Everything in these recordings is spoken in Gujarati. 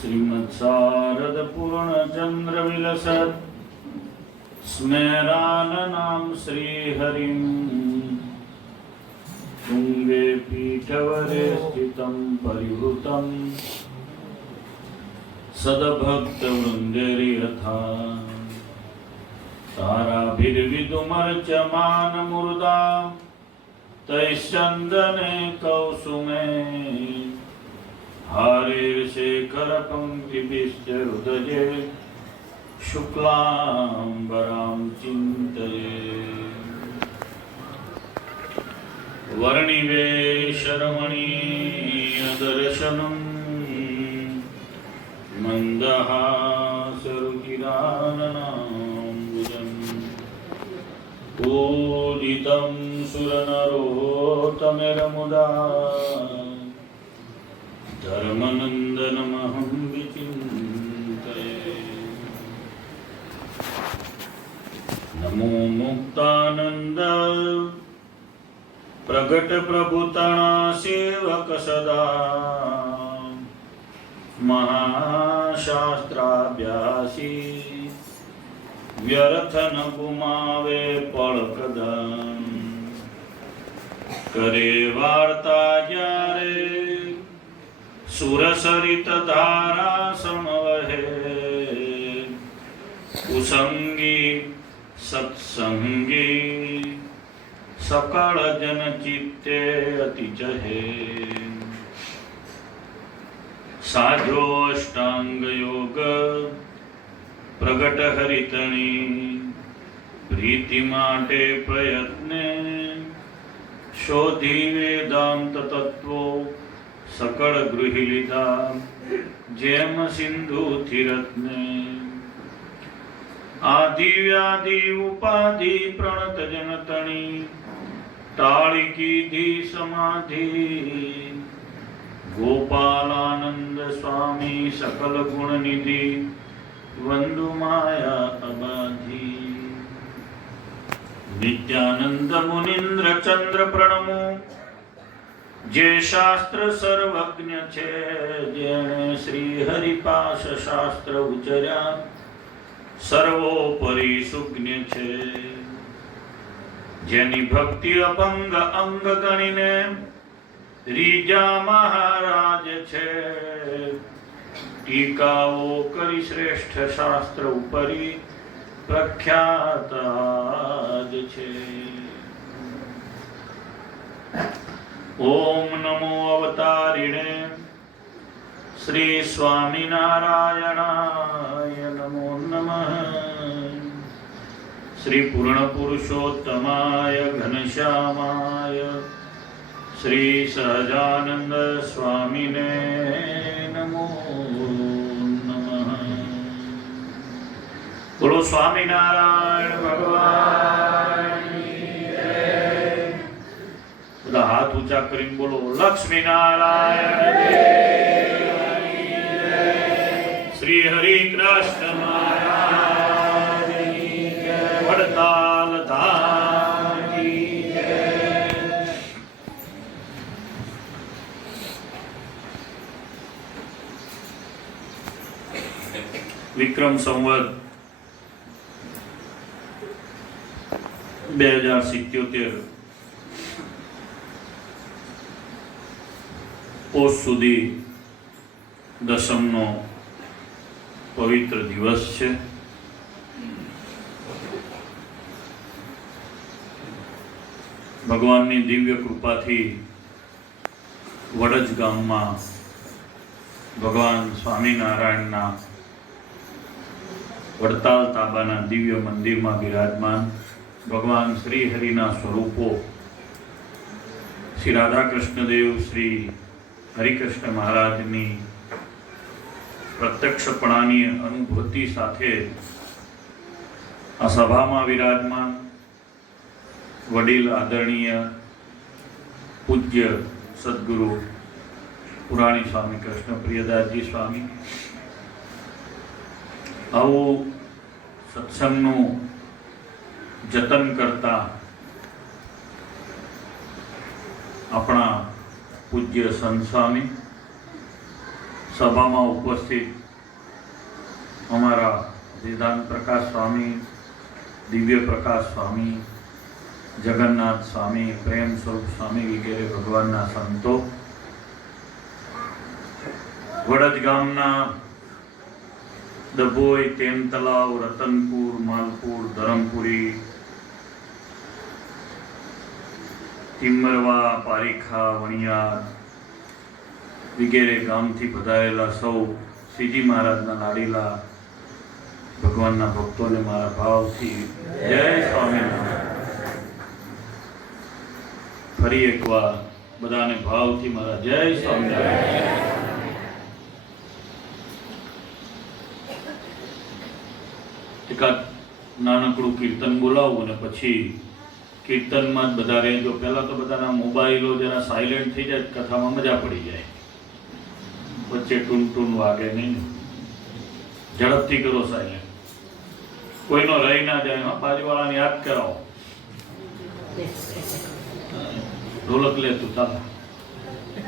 श्रीमत्शारद पूर्णचंद्र विलसत् स्मेराननां श्रीहरिं तुंगे पीठवरे स्थितं परिवृतं सद्भक्तवृन्दैर्यथा ताराभिर्विदुमर्चमानमुर्दा तैश्चन्दने कौसुमे हारेर्शेखरपङ्क्तिभिश्चरुदजे शुक्लाम्बरां चिन्तये वर्णिवेशरमणीयदर्शनं मन्दहासरुचिराननाम्बुजम् पूजितं सुरनरोत्तमैर्मुदा धर्मनन्दनमहं विचिन्तये। नमो मुक्तानन्द प्रगट प्रभुतणा सेवक सदा महाशास्त्राभ्यासी व्यर्थ न गुमावे पल कदम करे वार्ता जारे सुरसरित धारा समवहे कुसंगी सत्संगी सकल जन चित्ते अति चहे साजो अष्टांग योग प्रगट हरितणी प्रीति माटे प्रयत्ने शोधी वेदांत तत्वो सकल गृही लीधा जेम सिंधु थिरत्ने आदि व्याधि उपाधि प्रणत जनतणी टाळी कीधी समाधि गोपालानंद स्वामी सकल गुण निधि वंदु माया अबाधी नित्यानंद मुनीन्द्र चंद्र प्रणमो जे शास्त्र सर्वज्ञ छे जेणे श्री हरिपाश शास्त्र उचर्या सर्वोपरि सुज्ञ छे जेनी भक्ति अभंग अंग गणिने રીજા મહારાજ છે ટીકાઓ કરી શ્રેષ્ઠ શાસ્ત્ર ઉપરી પ્રખ્યાત છે ઓમ નમો અવતારિણે શ્રી સ્વામિનારાયણાય નમો નમઃ શ્રી પૂર્ણ પુરુષોત્તમાય ઘનશ્યામાય श्री सहजानंद स्वामी ने नमो नमः। बोलो स्वामी नारायण भगवान બધા હાથ ઊંચા કરીને બોલો લક્ષ્મી નારાયણ શ્રી હરિ કૃષ્ણ મહારાજ વડતાલ ધામ વિક્રમ સંવત 2077 પોષ સુધી દસમનો પવિત્ર દિવસ છે. ભગવાનની દિવ્ય કૃપાથી વડજ ગામમાં ભગવાન સ્વામિનારાયણના વડતાલ તાબાના દિવ્ય મંદિરમાં બિરાજમાન ભગવાન શ્રી હરિના સ્વરૂપો શ્રી રાધાકૃષ્ણદેવ શ્રી હરિકૃષ્ણ મહારાજની પ્રત્યક્ષપણાની અનુભૂતિ સાથે આ સભામાં વિરાજમાન વડીલ આદરણીય પૂજ્ય સદગુરુ પુરાણી સ્વામી કૃષ્ણ પ્રિયદાસજી સ્વામી આવું સત્સંગનું જતન કરતા આપણા પૂજ્ય સંત સ્વામી સભામાં ઉપસ્થિત અમારા વેદાંત પ્રકાશ સ્વામી, દિવ્ય પ્રકાશ સ્વામી, જગન્નાથ સ્વામી, પ્રેમ સ્વરૂપ સ્વામી વગેરે ભગવાનના સંતો, વડદ ગામના ડભોઈ, તેમતલાવ, રતનપુર, માલપુર, ધરમપુરી, તિમ્મરવા, પારીખા, વણિયાદ વગેરે ગામથી પધારેલા સૌ શ્રીજી મહારાજના લાડીલા ભગવાનના ભક્તોને મારા ભાવથી જય સ્વામિનારાયણ. ફરી એકવાર બધાને ભાવથી મારા જય સ્વામિનારાયણ. એકાદ નાનકડું કીર્તન બોલાવું અને પછી કીર્તનમાં જ બધા રહેજો. પહેલા તો બધાના મોબાઈલો જરા સાયલેન્ટ થઈ જાય, કથામાં મજા પડી જાય. વચ્ચે ટૂન વાગે નહીં, ઝડપથી કરો સાયલેન્ટ, કોઈનો રહી ના જાય. હા, બાજુવાળાને યાદ કરાવો. ઢોલક લે તું, ચાલ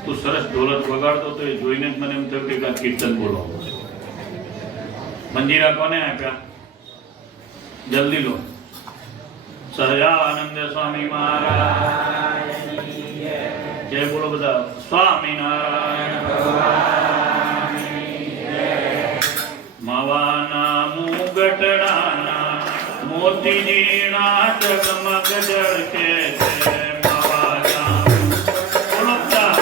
તું સરસ ઢોલક વગાડતો તો એ જોઈને જ મને એમ થયું કે એકાદ કીર્તન બોલાવો. મંજીરા કોને આપ્યા? જલ્દી લો. સહજાનંદ સ્વામી મહારાજ જય બોલો બધા. સ્વામિનારાયણ માવાના મુગટડાના મોતીજીના જગમગ જળકે છે. માવાના બોલતા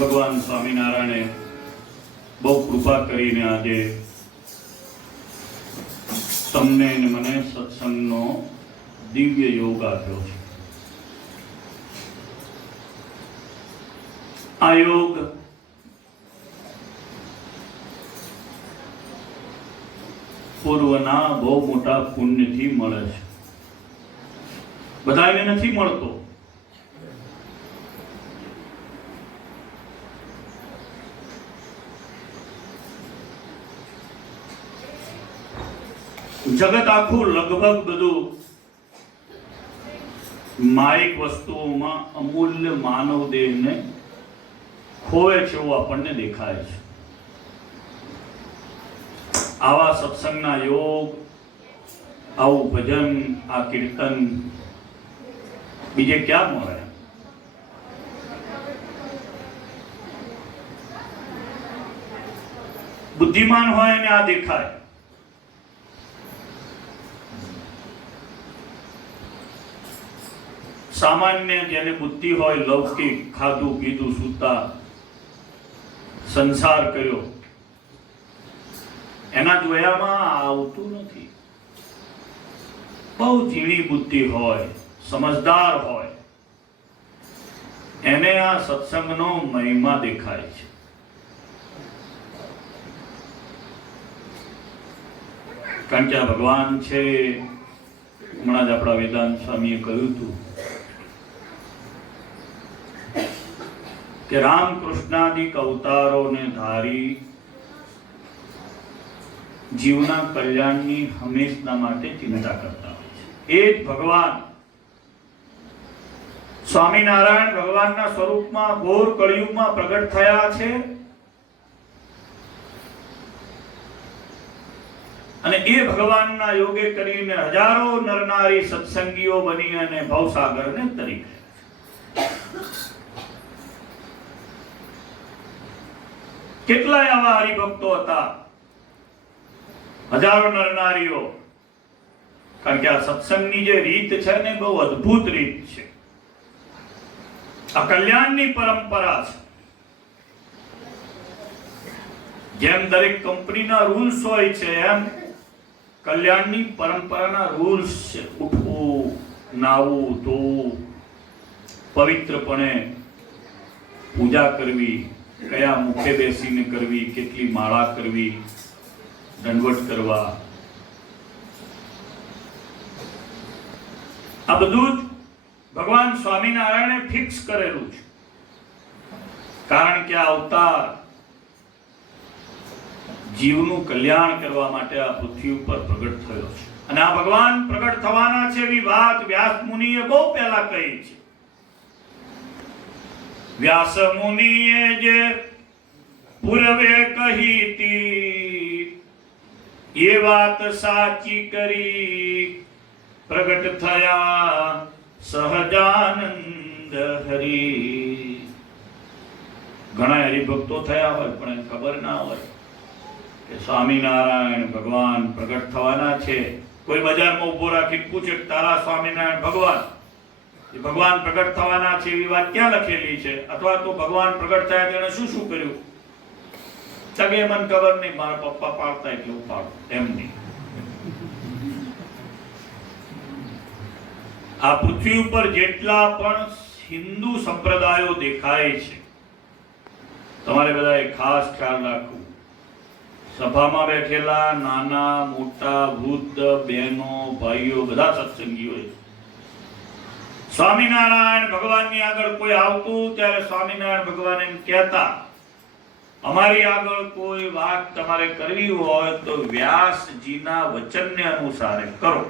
ભગવાન સ્વામિનારાયણે બહુ કૃપા કરીને આજે તમને અને મને સત્સંગનો દિવ્ય યોગ આપ્યો છે. આ યોગ પૂર્વના બહુ મોટા પુણ્યથી મળે છે. બધાને નથી મળતો. જગત આખું લગભગ બધું માયિક વસ્તુઓમાં અમૂલ્ય માનવ દેહને ખોવે છે એવું આપણને દેખાય છે. આવા સત્સંગના યોગ, આવું ભજન, આ કીર્તન બીજે ક્યાં મળે? બુદ્ધિમાન હોય ને આ દેખાય. સામાન્ય જેને બુદ્ધિ હોય, લૌકિક, ખાધું પીધું સૂતા સંસાર કર્યો, એના જોયામાં આવતું નથી. બહુ ઝીણી બુદ્ધિ હોય, સમજદાર હોય, એને આ સત્સંગનો મહિમા દેખાય છે. કારણ કે આ ભગવાન છે. હમણાં જ આપણા વેદાંત સ્વામીએ કહ્યું હતું કે રામકૃષ્ણાદિક અવતારોને ધારી જીવના કલ્યાણની હંમેશના માટે ચિંતા કરતા હોય છે. એ જ ભગવાન સ્વામિનારાયણ ભગવાનના સ્વરૂપમાં ઘોર કળિયુગમાં પ્રગટ થયા છે. અને એ ભગવાનના યોગે કરીને હજારો નરનારી સત્સંગીઓ બની અને ભવસાગરને તરી ગયા. કેટલાય આવા હરિભક્તો હતા, હજારો નરનારીઓ. કારણ કે આ સત્સંગની જે રીત છે ને બહુ અદ્ભુત રીત છે. આ કલ્યાણની પરંપરા છે. જેમ દરેક કંપનીના રૂલ્સ હોય છે, એમ કલ્યાણની પરંપરાના રૂલ્સ છે. ઉઠવું, નાવું, ધોવું, પવિત્રપણે પૂજા કરવી, કયા મુખે બેસીને કરવી, કેટલી માળા કરવી, દંડવટ કરવા, આ બધું જ ભગવાન સ્વામિનારાયણે ફિક્સ કરેલું છે. કારણ કે આ અવતાર જીવનું કલ્યાણ કરવા માટે આ પૃથ્વી ઉપર પ્રગટ થયો છે. અને આ ભગવાન પ્રગટ થવાના છે એવી વાત વ્યાસ મુનિએ બહુ પહેલા કહી છે. વ્યાસ મુનિએ જે પૂર્વે કહી તી, એ વાત સાચી કરી, પ્રગટ થયા સહજાનંદ હરી. ઘણા હરિભક્તો થયા હોય પણ એને ખબર ના હોય કે સ્વામિનારાયણ ભગવાન પ્રગટ થવાના છે. કોઈ બજારમાં ઉભો રાખી પૂછે તારા સ્વામિનારાયણ ભગવાન, ભગવાન પ્રગટ થવાના છે એવી વાત ક્યાં લખેલી છે? અથવા તો ભગવાન પ્રગટ થયા તેને શું શું કર્યું? તગે મને ખબર નહીં, મારા પપ્પા પાડતા એટલે હું પાડું, એમ નહીં. આ પૃથ્વી ઉપર જેટલા પણ હિન્દુ સંપ્રદાયો દેખાય છે, તમારે બધાએ ખાસ ખ્યાલ રાખવું. સભામાં બેઠેલા નાના મોટા વૃદ્ધ બહેનો ભાઈઓ બધા સત્સંગીઓ, સ્વામિનારાયણ ભગવાનની આગળ કોઈ આવતું ત્યારે સ્વામિનારાયણ ભગવાન એમ કહેતા, અમારી આગળ કોઈ વાત તમારે કરવી હોય તો વ્યાસજીના વચનને અનુસારે કરો.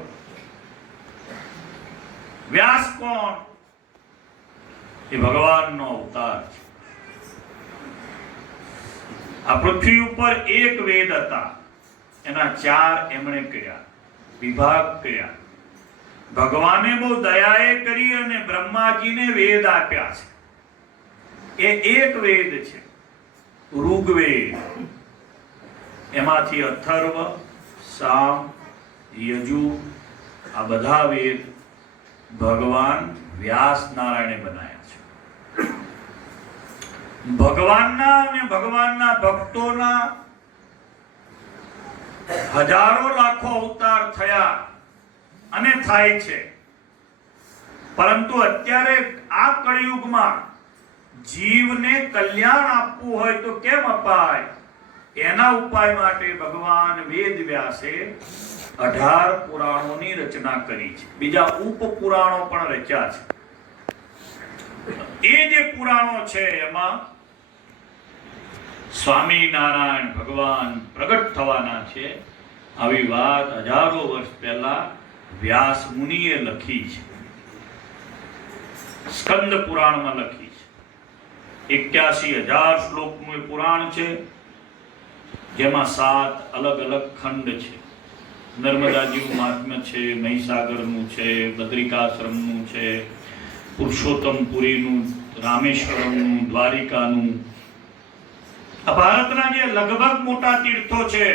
વ્યાસ કોણ? એ ભગવાનનો અવતાર છે. આ પૃથ્વી ઉપર એક વેદ હતા, એના 4 એમણે કર્યા, વિભાગ કર્યા. ભગવાને બહુ દયાએ કરી અને બ્રહ્માજીને વેદ આપ્યા છે. એ એક વેદ છે, ઋગ્વેદ. એમાંથી અથર્વ, સામ, યજુ, આ બધા વેદ ભગવાન વ્યાસ નારાયણે બનાવ્યા છે. ભગવાનના અને ભગવાનના ભક્તોના હજારો લાખો અવતાર થયા અને થાય છે, પરંતુ અત્યારે આ કળિયુગમાં જીવને કલ્યાણ આપવું હોય તો કેમ અપાય? એના ઉપાય માટે ભગવાન વેદ વ્યાસે 18 પુરાણોની રચના કરી છે. બીજા ઉપપુરાણો પણ રચ્યા છે. એ જે પુરાણો છે એમાં સ્વામિનારાયણ ભગવાન પ્રગટ થવાના છે આવી વાત હજારો વર્ષ પહેલા વ્યાસ મુનિએ લખી છે. સ્કંદ પુરાણમાં લખી છે. 81,000 શ્લોકનું એ પુરાણ છે, જેમાં 7 અલગ અલગ ખંડ છે. નર્મદાજીનું મહાત્મ્ય છે, મહીસાગરનું છે, બદ્રિકાશ્રમનું છે, પુરુષોત્તમપુરીનું, રામેશ્વરમનું, દ્વારિકાનું. આ ભારતના જે લગભગ મોટા તીર્થો છે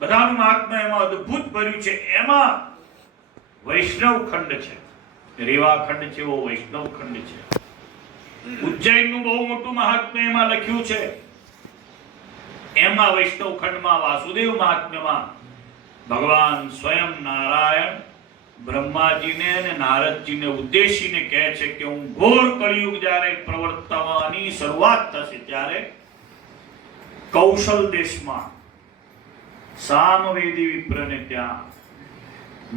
બધાનું મહાત્મ્ય એમાં અદ્ભુત ભર્યું છે. એમાં વૈષ્ણવ ખંડ છે, રેવા ખંડ છે, એવો વૈષ્ણવ ખંડ છે. ઉજ્જૈનનું બહુ મોટું મહાત્મ્ય એમાં લખ્યું છે. એમાં વૈષ્ણવ ખંડમાં વાસુદેવ મહાત્મ્યમાં ભગવાન સ્વયં નારાયણ બ્રહ્માજીને અને નારદજીને ઉદ્દેશીને કહે છે કે હું ઘોર કળિયુગ જ્યારે પ્રવર્તવાની શરૂઆત થશે ત્યારે કૌશલ દેશમાં સામવેદી વિપ્રને ત્યાં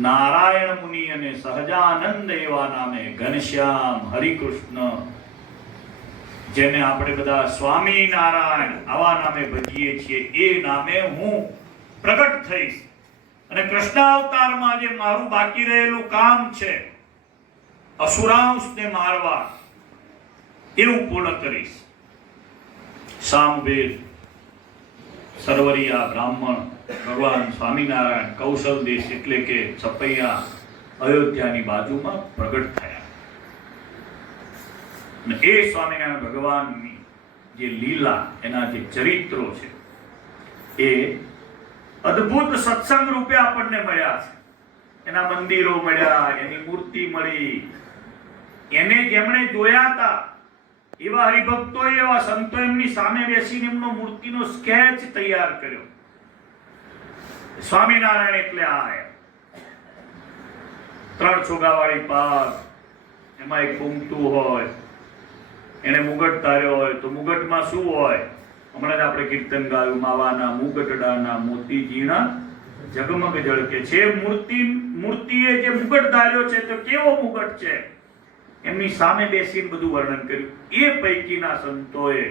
નારાયણ મુનિ અને સહજાનંદ એવા નામે ઘનશ્યામ હરિકૃષ્ણ, જેને આપણે બધા સ્વામિનારાયણ આવા નામે ભજીએ છીએ, એ નામે હું પ્રગટ થઈશ અને કૃષ્ણ અવતારમાં જે મારું બાકી રહેલું કામ છે અસુરાંશને મારવા, એ હું પૂર્ણ કરીશ. સામવેદ સરવરિયા બ્રાહ્મણ ભગવાન સ્વામિનારાયણ કૌશલ દેશ એટલે કે છપૈયા અયોધ્યાની બાજુમાં પ્રગટ થયા. અને એ સ્વામિનારાયણ ભગવાનની જે લીલા, એના જે ચરિત્રો છે એ અદ્ભુત સત્સંગ રૂપે આપણને મળ્યા છે. એના મંદિરો મળ્યા, એની મૂર્તિ મળી. એને જેમણે જોયા હતા એવા હરિભક્તો, એવા સંતો એમની સામે બેસીને એમનો મૂર્તિનો સ્કેચ તૈયાર કર્યો. સ્વામિનારાયણ એટલે આ 3 છોગાવાળી પાસ, એમાં એક ઘૂમતું હોય, એને મુગટ ધાર્યો હોય તો મુગટમાં શું હોય? હમણાં જ આપણે કીર્તન ગાયું, માવાના મુગટડાના મોતીજીના જગમગ જળકે છે. મૂર્તિએ જે મુગટ ધાર્યો છે તો કેવો મુગટ છે, એમની સામે બેસીને બધું વર્ણન કર્યું. એ પૈકીના સંતોએ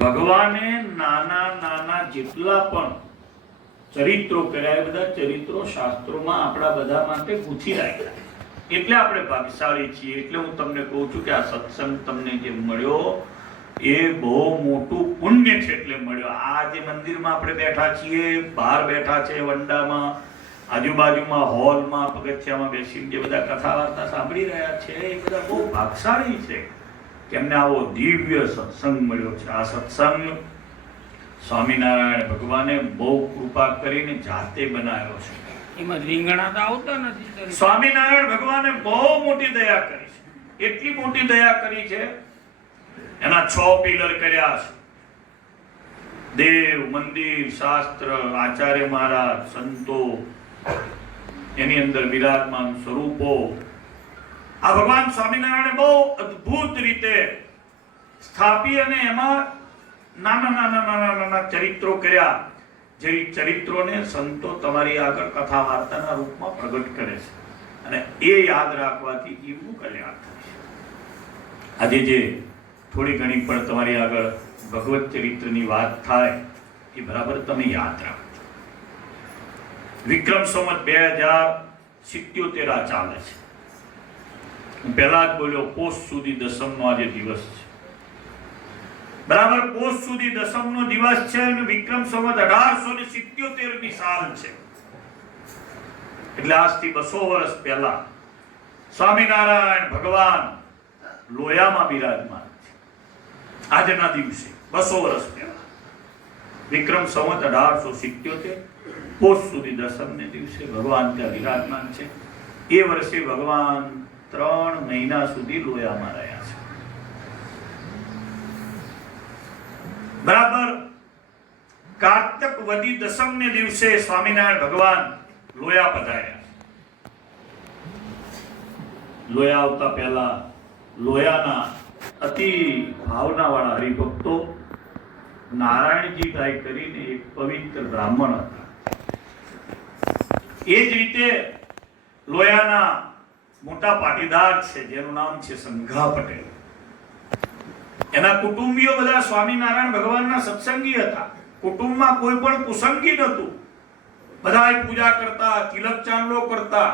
ભગવાને નાના નાના જેટલા પણ ચરિત્રો કર્યા, એ બધા ચરિત્રો શાસ્ત્રોમાં આપણા બધા માટે પૂછી રાખ્યા. એટલે આપણે ભાગ્યશાળી છીએ. એટલે હું તમને કહું છું કે આ સત્સંગ તમને જે મળ્યો એ બહુ મોટું પુણ્ય છે. એટલે મળ્યો. આ જે મંદિરમાં આપણે બેઠા છીએ, બહાર બેઠા છે વંડામાં, આજુબાજુમાં હોલમાં, પગથિયામાં બેસીને જે બધા કથા વાર્તા સાંભળી રહ્યા છે, એ બધા બહુ ભાગ્યશાળી છે કે એમને આવો દિવ્ય સત્સંગ મળ્યો છે. આ સત્સંગ સ્વામિનારાયણ ભગવાને બહુ કૃપા કરીને જાતે બનાવ્યો છે. એમાં રીંગણા તો આવતા નથી. સ્વામિનારાયણ ભગવાને બહુ મોટી દયા કરી છે. એટલી મોટી દયા કરી છે, એના 6 પિલર કર્યા છે. દેવ, મંદિર, શાસ્ત્ર, આચાર્ય મહારાજ, સંતો, એની અંદર વિરાજમાન સ્વરૂપો. આ ભગવાન સ્વામિનારાયણે બહુ અદ્ભુત રીતે સ્થાપી અને એમાં નાના ચરિત્રો કર્યા. જે ચરિત્રોને સંતો તમારી આગળ કથા વાર્તાના રૂપમાં પ્રગટ કરે છે અને એ યાદ રાખવાથી જીવનું કલ્યાણ થાય છે. આજે જે થોડી ઘણી પણ તમારી આગળ ભગવત ચરિત્રની વાત થાય એ બરાબર તમે યાદ રાખો. વિક્રમ સંવત 2077 ચાલે છે. હું પહેલા જ બોલ્યો, પોષ સુધી દસમનો આજે દિવસ છે. બરાબર પોષ સુધી દસમનો દિવસ છે અને વિક્રમ સંવત 1877ની સાલ છે. એટલે આજથી 200 વર્ષ પહેલા સ્વામિનારાયણ ભગવાન લોયામાં બિરાજમાન છે. આજના દિવસે 200 વર્ષ પહેલા વિક્રમ સંવત 1877 પોષ સુધી દસમને દિવસે ભગવાન ત્યાં બિરાજમાન છે. એ વર્ષે ભગવાન 3 મહિના સુધી લોયામાં રહ્યા છે. બરાબર કાર્તક વદી દસમ ને દિવસે સ્વામિનારાયણ ભગવાન લોયા પધાર્યા. લોયા આવતા પહેલા લોયાના અતિ ભાવના વાળા હરિભક્તો નારાયણજીભાઈ કરીને એક પવિત્ર બ્રાહ્મણ હતા. એ જ રીતે લોયાના મોટા પાટીદાર છે જેનું નામ છે સંઘા પટેલ. એના કુટુંબીઓ બધા સ્વામિનારાયણ ભગવાનના સત્સંગી હતા. કુટુંબમાં કોઈ પણ કુસંગી નહોતું. બધા પૂજા કરતા, તિલક ચાંદલો કરતા,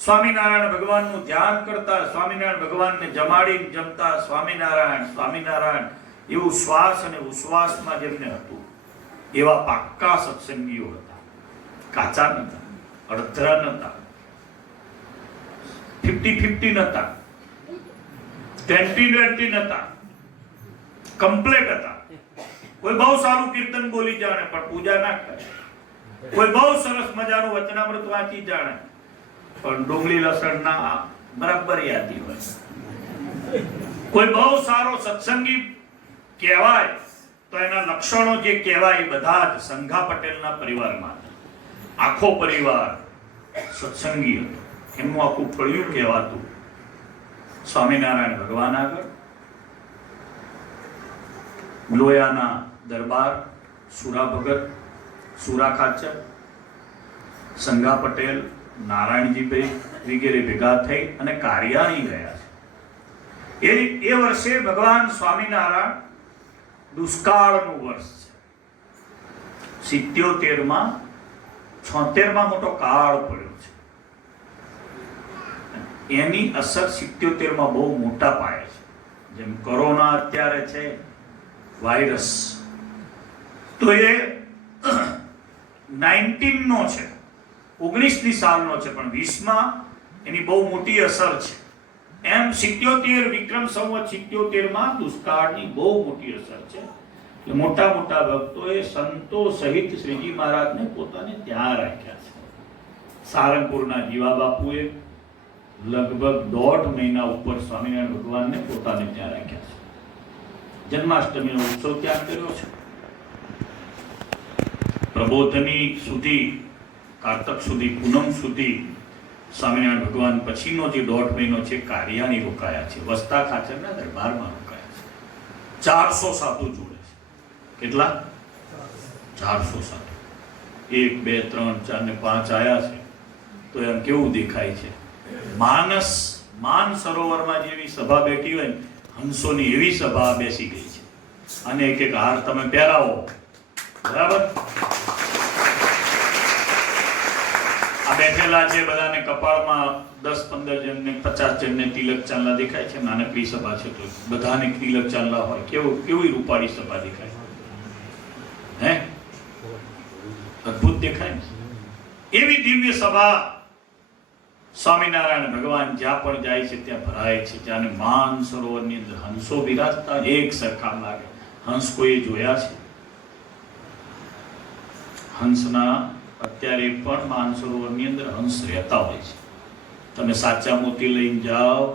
સ્વામિનારાયણ ભગવાનનું ધ્યાન કરતા, સ્વામિનારાયણ ભગવાનને જમાડીને જમતા, સ્વામિનારાયણ સ્વામિનારાયણ એવું શ્વાસ અને ઉશ્વાસમાં જેમને હતું એવા પાક્કા સત્સંગીઓ હતા. કાચા નતા, અડધરા નતા, 50-50 નતા, 20-20 નતા, કમ્પ્લીટ હતા. કોઈ બહુ સારું કીર્તન બોલી જાણે પણ પૂજા ના કરે. કોઈ બહુ સરસ મજાનું વચનામૃત વાંચી જાણે પણ ડુંગળી લસણ ના બરાબર યાદી હોય. કોઈ બહુ સારો સત્સંગી કહેવાય તો એના લક્ષણો જે કહેવાય એ બધા જ સંઘા પટેલના પરિવારમાં હતા. આખો પરિવાર સત્સંગી હતો. એમનું આખું ફળિયું કહેવાતું. સ્વામિનારાયણ ભગવાન આગળ લોયાના દરબાર, સુરા ભગત, સુરા ખાચર, સંઘા પટેલ, નારાયણજીભાઈ વગેરે ભેગા થઈ અને કારિયાણી ગયા છે. એ વર્ષે ભગવાન સ્વામિનારાયણ દુષ્કાળનું વર્ષ છે. 77માં 76માં મોટો કાળ પડ્યો છે. એની અસર 77માં બહુ મોટા પાયે છે. જેમ કોરોના અત્યારે છે વાયરસ, તો એ 19 નો છે, 19ની સાલનો છે, પણ 20માં એની બહુ મોટી અસર છે. એમ 77 વિક્રમ સંવત 77માં દુષ્કાળની બહુ મોટી અસર છે. એટલે મોટા મોટા ભક્તોએ સંતો સહિત શ્રીજી મહારાજને પોતાને ત્યાં રાખ્યા છે. સારંગપુરના જીવા બાપુએ લગભગ 1.5 મહિના ઉપર સ્વામિનારાયણ ભગવાનને પોતાને ત્યાં રાખ્યા છે. જન્માષ્ટમીનો ઉત્સવ ત્યાં કર્યો છે. પ્રબોધની સુધી, કારતક સુધી, પૂનમ સુધી સ્વામિનારાયણ ભગવાન પછીનો જે 1.5 મહિનો છે કારિયાણી રોકાયા છે. વસ્તા ખાચરના દરબારમાં રોકાયા છે. 400 સાધુ જોડે છે. કેટલા? 400 સાધુ. 1, 2, 3, 4 ને 5 આયા છે તો એમ કેવું દેખાય છે. માન સરોવરમાં જેવી સભા બેઠી હોય ને, હંસોની એવી સભા બેસી ગઈ છે. અને એક હાર તમે પહેરાવો, બરાબર? આ બેઠેલા છે બધાને કપાળમાં 10-15 જણને 50 જણને તિલક ચાંદલા દેખાય છે. નાનકડી સભા છે તો બધાને તિલક ચાંદલા હોય. કેવી રૂપાળી સભા દેખાય, હે? અદ્ભુત દેખાય ને? એવી દિવ્ય સભા સ્વામિનારાયણ ભગવાન જ્યાં પણ જાય છે ત્યાં ભરાય છે. જ્યાં માન સરોવરની અંદર હંસો બિરાજતા એક સરખા લાગે. હંસ કોઈ જોયા છે? હંસના અત્યારે પણ માન સરોવરની અંદર હંસ રહેતા હોય છે. તમે સાચા મોતી લઈને જાઓ,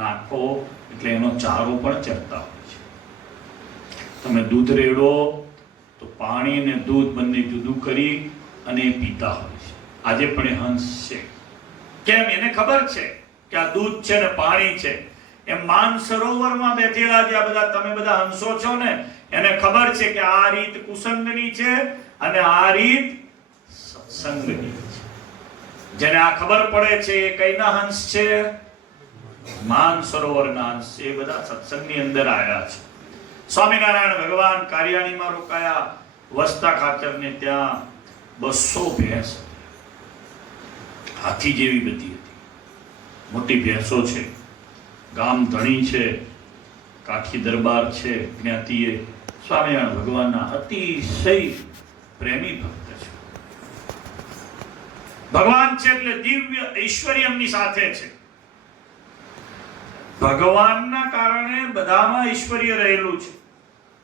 નાખો એટલે એનો ચારો પણ ચરતા હોય છે. તમે દૂધ રેડો તો પાણી અને દૂધ બંને જુદું કરી અને એ પીતા હોય છે. આજે પણ એ હંસ છે. કેમ? એને ખબર છે કે આ દૂધ છે ને પાણી છે. એમ માન સરોવરમાં બેઠેલા જે આ બધા તમે બધા હંસો છો ને, એને ખબર છે કે આ રીત કુસંગની છે અને આ રીત સત્સંગની છે. જેને આ ખબર પડે છે એ કઈના હંસ છે? માન સરોવરના હંસ છે. એ બધા સત્સંગની અંદર આવ્યા છે. સ્વામિનારાયણ ભગવાન કારિયાણીમાં રોકાયા. વસ્તા ખાચરને ત્યાં 200 ભેંસ, હાથી જેવી બધી હતી. મોટી ભેંસો છે. ગામ ધણી છે, કાઠી દરબાર છે. જ્ઞાતિએ સ્વામિનારાયણ ભગવાનના અતિશય પ્રેમી ભક્ત છે. ભગવાન છે એટલે દિવ્ય ઐશ્વર્ય એમની સાથે છે. ભગવાનના કારણે બધામાં ઐશ્વર્ય રહેલું છે.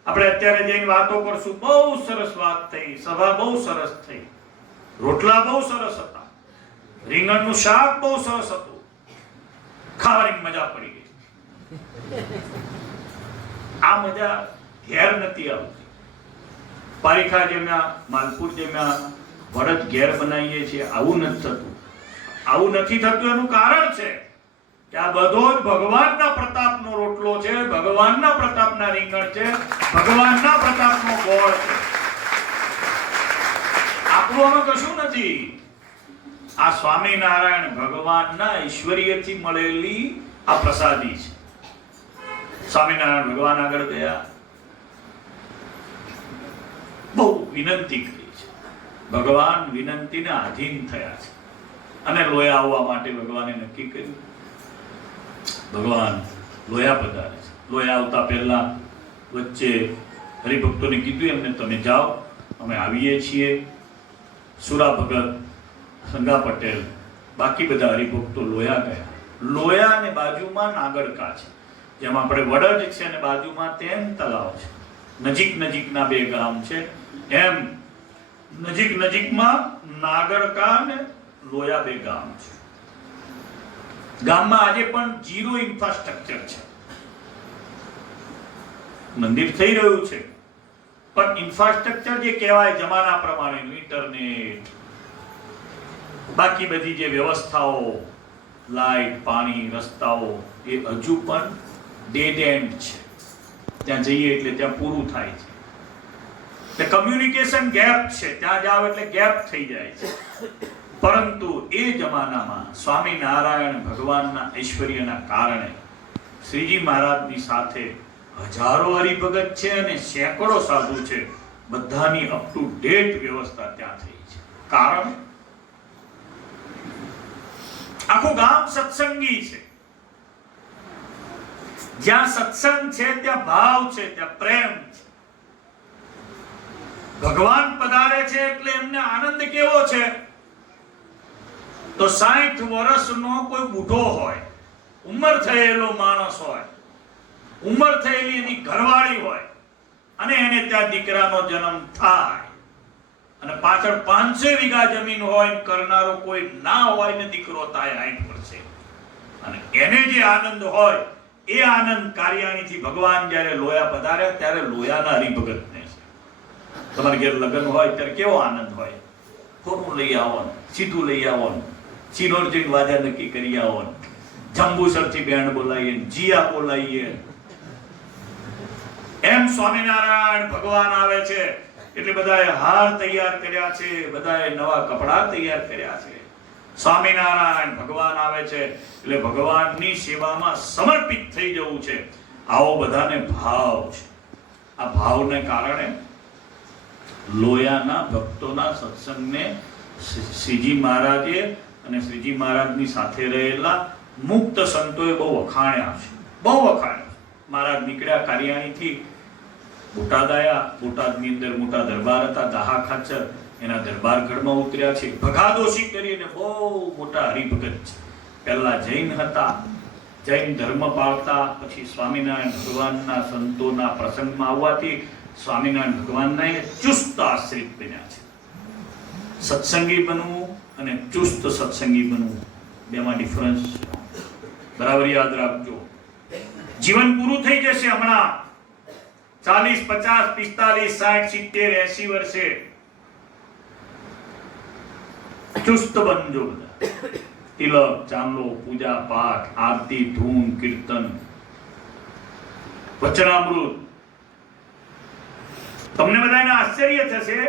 આપણે અત્યારે જઈને વાતો કરશું. બહુ સરસ વાત થઈ, સભા બહુ સરસ થઈ, રોટલા બહુ સરસ હતા, રીંગણનું શાક બહુ સરસ હતું, ખાવાની મજા પડી ગઈ. આ મજા ઘેર નથી આવતી. પારીખા જેમાં માલપુર જેમાં વડદ ઘેર બનાવીએ છીએ, આવું નથી થતું. આવું નથી થતું એનું કારણ છે કે આ બધો જ ભગવાનના પ્રતાપનો રોટલો છે, ભગવાનના પ્રતાપના રીંગણ છે, ભગવાનના પ્રતાપનો ગોળ છે. આપણું આમાં કશું નથી. આ સ્વામિનારાયણ ભગવાનના ઐશ્વર્યથી મળેલી આ પ્રસાદી છે. સ્વામિનારાયણ ભગવાન આગળ ગયા, બહુ વિનંતી કરી છે. ભગવાન વિનંતીને આધીન થયા છે અને લોયા આવવા માટે ભગવાને નક્કી કર્યું. ભગવાન લોયા પધારે છે. લોયા આવતા પહેલા વચ્ચે હરિભક્તોને કીધું એમને, તમે જાઓ, અમે આવીએ છીએ. સુરા ભગત, સંગા પટેલ, બાકી બધા હરિભક્તો લોયા ગયા. લોયા અને બાજુમાં નાગરકા છે, જેમ આપણે વડજ છે અને બાજુમાં તેમ તલાવ છે. નજીક નજીકના બે ગામ છે, એમ નજીક નજીકમાં નાગરકા અને લોયા બે ગામ છે. ગામમાં આજે પણ ઝીરો ઇન્ફ્રાસ્ટ્રક્ચર છે. મંદિર થઈ રહ્યું છે પણ ઇન્ફ્રાસ્ટ્રક્ચર જે કહેવાય જમાના પ્રમાણે ઇન્ટરનેટ, બાકી બધી જે વ્યવસ્થાઓ, લાઈટ, પાણી, રસ્તાઓ, એ હજુ પણ ડેડ એન્ડ છે. ત્યાં જઈએ એટલે ત્યાં પૂરું થાય છે. એટલે કમ્યુનિકેશન ગેપ છે. ત્યાં જાવ એટલે ગેપ થઈ જાય છે. પરંતુ એ જમાનામાં સ્વામિનારાયણ ભગવાનના ઐશ્વર્યના કારણે શ્રીજી મહારાજની સાથે હજારો હરિભગત છે અને સેંકડો સાધુ છે. બધાની અપ ટુ ડેટ વ્યવસ્થા ત્યાં થઈ છે. કારણ આખું ગામ સત્સંગી છે. જ્યાં સત્સંગ છે ત્યાં ભાવ છે, ત્યાં પ્રેમ છે. ભગવાન પધારે છે એટલે એમને આનંદ કેવો છે? તો 60 વર્ષનો કોઈ બુઢો હોય, ઉંમર થયેલો માણસ હોય, ઉંમર થયેલી એની ઘરવાળી હોય અને એને ત્યાં દીકરાનો જન્મ થાય અને પાછળ 500 વીઘા જમીન હોય, કરનારો કોઈ ના હોય ને દીકરો થાય 60 વર્ષે, અને એને જે આનંદ હોય એ આનંદ કાર્યાણીથી ભગવાન જ્યારે લોયા પધાર્યા ત્યારે લોયાના હરિભગતને છે. તમારે ઘેર લગ્ન હોય ત્યારે કેવો આનંદ હોય? કોનું લઈ આવવાનું, સીધું લઈ આવવાનું, ચિનોરજી વાજા નક્કી કરી આવવાનું, જંબુસરથી બેન્ડ બોલાવીએ, જીયા બોલાવીએ. એમ સ્વામિનારાયણ ભગવાન આવે છે એટલે બધાએ હાર તૈયાર કર્યા છે, બધાએ નવા કપડા તૈયાર કર્યા છે. સ્વામિનારાયણ ભગવાન આવે છે એટલે ભગવાનની સેવામાં સમર્પિત થઈ જવું છે. આવો બધાને ભાવ છે. આ ભાવને કારણે લોયાના ભક્તોના સત્સંગને શ્રીજી મહારાજે અને શ્રીજી મહારાજની સાથે રહેલા મુક્ત સંતોએ બહુ વખાણ્યા છે, બહુ વખાણ્યા. મહારાજ નીકળ્યા કારિયાણીથી, બોટાદ આવ્યા. બોટાદની અંદર મોટા દરબાર હતા, દાહા ખાચર, એના દરબારગઢમાં ઉતર્યા છે. ભગાદોશી કરીને બહુ મોટા હરિભગત છે. પહેલા જૈન હતા, જૈન ધર્મ પાળતા, પછી સ્વામિનારાયણ ભગવાનના સંતોના પ્રસંગમાં આવવાથી સ્વામિનારાયણ ભગવાનના એ ચુસ્ત આશ્રિત બન્યા છે. સત્સંગી બનવું અને ચુસ્ત સત્સંગી બનવું, બેમાં ડિફરન્સ બરાબર યાદ રાખજો. જીવન પૂરું થઈ જશે હમણાં, 40, 50, 45, 60, 70, 80 વર્ષે. ચુસ્ત બનજો બધા. તિલક, ચાંદલો, પૂજા પાઠ, આરતી, ધૂન, કીર્તન, વચનામૃત. તમને બધાને આશ્ચર્ય થશે,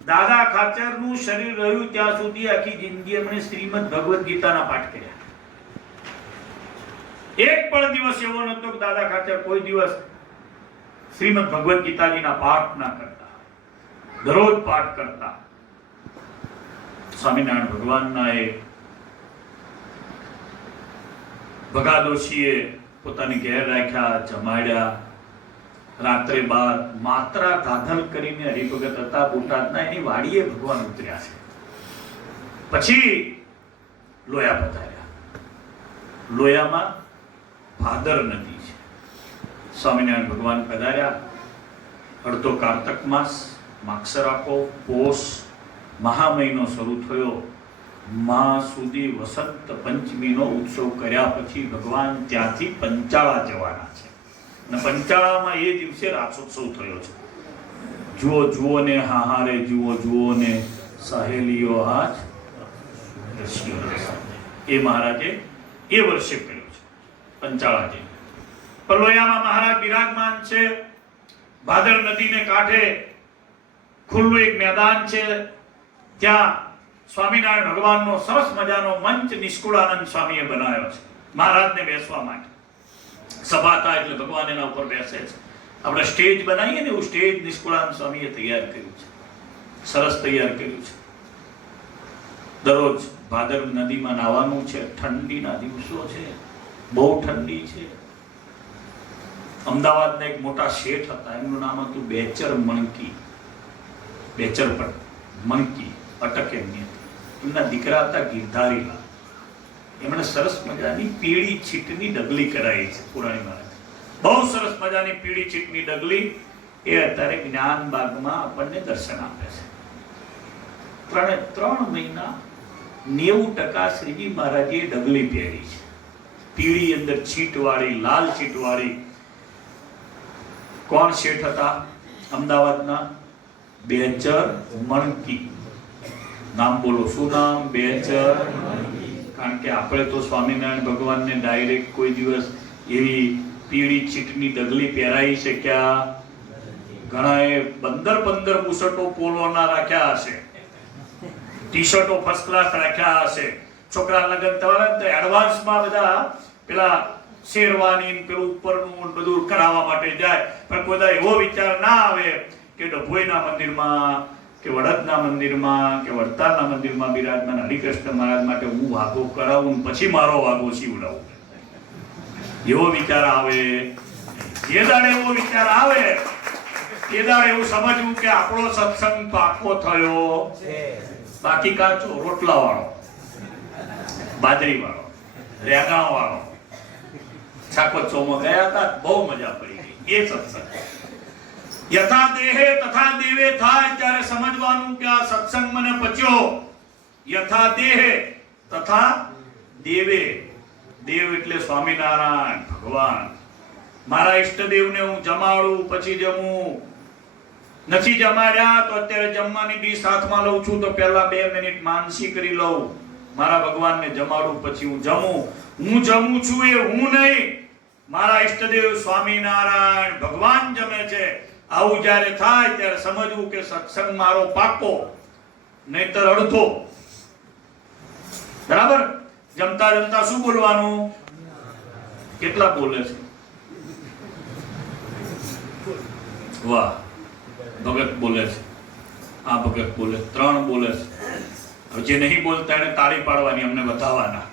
દાદા ખાચરનું શરીર રહ્યું ત્યાં સુધી આખી જિંદગી એમણે શ્રીમદ ભગવદ ગીતાના પાઠ કર્યા. એક પણ દિવસ એવો નહોતો કે દાદા ખાચર કોઈ દિવસ શ્રીમદ ભગવદ ગીતાજીના પાઠ ના કરતા. દરરોજ પાઠ કરતા. સ્વામિનારાયણ ભગવાનના એ ભગાદોશીએ પોતાની ઘેર રાખ્યા, જમાડ્યા. રાત્રે 12 માત્રા ધાધલ કરીને હરિભગત હતા બોટાદના, એની વાડીએ ભગવાન ઉતર્યા છે. પછી લોયા પધાર્યા. લોયામાં ભાદર નદી છે. સ્વામિનારાયણ ભગવાન પધાર્યા. અડધો કારતક માસ, માગસર આખો, પોષ મહા મહિનો શરૂ થયો. મા સુધી વસંત પંચમીનો ઉત્સવ કર્યા પછી ભગવાન ત્યાંથી પંચાળા જવાના છે. અને પંચાળામાં એ દિવસે રાસોત્સવ થયો છે. જુઓ જુઓ ને હાહારે જુઓ જુઓ ને સહેલીઓ આજ રસિયો રસ. એ મહારાજે એ વર્ષે કર્યું છે પંચાળાજી. પલોયામાં મહારાજ બિરાજમાન છે. ભાદર નદીને કાંઠે ખુલ્લું એક મેદાન છે. ત્યાં સ્વામિનારાયણ ભગવાનનો સરસ મજાનો મંચ નિષ્કુળાનંદ સ્વામીએ બનાવ્યો છે મહારાજને બેસવા માટે. સભા થાય એટલે ભગવાન એના ઉપર બેસે છે. આપણે સ્ટેજ બનાવીએ ને એવું સ્ટેજ નિષ્કુળાનંદ સ્વામીએ તૈયાર કર્યું છે. સરસ તૈયાર કર્યું છે. દરરોજ ભાદર નદીમાં નાહવાનું છે. ઠંડીના દિવસો છે, બહુ ઠંડી છે. અમદાવાદના એક મોટા શેઠ હતા, એમનું નામ હતું બેચર મણકી. બેચર પણ મણકી અટક એમની હતી. એમના દીકરા હતા ગિરધારીલાલ. એમણે સરસ મજાની પીળી છીટની ડગલી કરાવી છે પુરાણી મહારાજ. બહુ સરસ મજાની પીળી છીટની ડગલી એ અત્યારે જ્ઞાનબાગમાં આપણને દર્શન આપે છે. 3 મહિના 90% શ્રીજી મહારાજે ડગલી પહેરી છે. પીળી અંદર છીટવાળી, લાલ છીટવાળી. કોણ શેઠ હતા? અમદાવાદના બેચર મણકી. નામ બોલો. શું નામ? બેચર. કારણ કે આપણે તો સ્વામિનારાયણ ભગવાનને ડાયરેક્ટ કોઈ દિવસ એવી પીળી છીટની ડગલી પહેરાઈ શક્યા. ઘણાએ 15 બુશર્ટો પોલોના રાખ્યા હશે, ટી શર્ટો ફર્સ્ટ ક્લાસ રાખ્યા હશે. છોકરા લગ્ન થવાના તો એડવાન્સમાં બધા પેલા શેરવાની પેલું ઉપરનું બધું કરાવવા માટે જાય. પણ કોઈ એવો વિચાર ના આવે કે ડભોઈના મંદિરમાં કે વડદના મંદિરમાં કે વડતાલના મંદિરમાં બિરાજમાન હરિકૃષ્ણ મહારાજ માટે હું વાઘો કરાવું પછી મારો વાઘો સીવડાવું. એવો વિચાર આવે. જે દાડે એવો વિચાર આવે એ દાડે એવું સમજવું કે આપણો સત્સંગ પાકો થયો. બાકી કાચો રોટલા વાળો, બાજરી વાળો, રેગા વાળો છાકોત્સવમાં ગયા હતા, બહુ મજા પડી ગઈ. એ સત્સંગ યથા દેહે તથા દેવે થાય ત્યારે સમજવાનું કે આ સત્સંગ મને પચ્યો. યથા દેહે તથા દેવે. દેવ એટલે સ્વામિનારાયણ ભગવાન. મારા ઈષ્ટદેવને હું જમાડું પછી જમું. નથી જમાડ્યા તો અત્યારે જમવાની ડીશ હાથમાં લઉં છું તો પહેલા 2 મિનિટ માનસી કરી લઉં. મારા ભગવાનને જમાડું પછી હું જમું. હું જમું છું એ હું નહીં, મારા ઈષ્ટદેવ સ્વામિનારાયણ ભગવાન જમે છે. આવું જ્યારે થાય ત્યારે સમજવું કે સત્સંગ મારો પાકો, નહીતર અડધો. બરાબર? જમતા જમતા શું બોલવાનું? કેટલા બોલે છે? વાહ, ભગત બોલે છે, આ ભગત બોલે, 3 બોલે છે. હવે જે નહીં બોલતા એને તાળી પાડવાની, અમને બતાવવાના.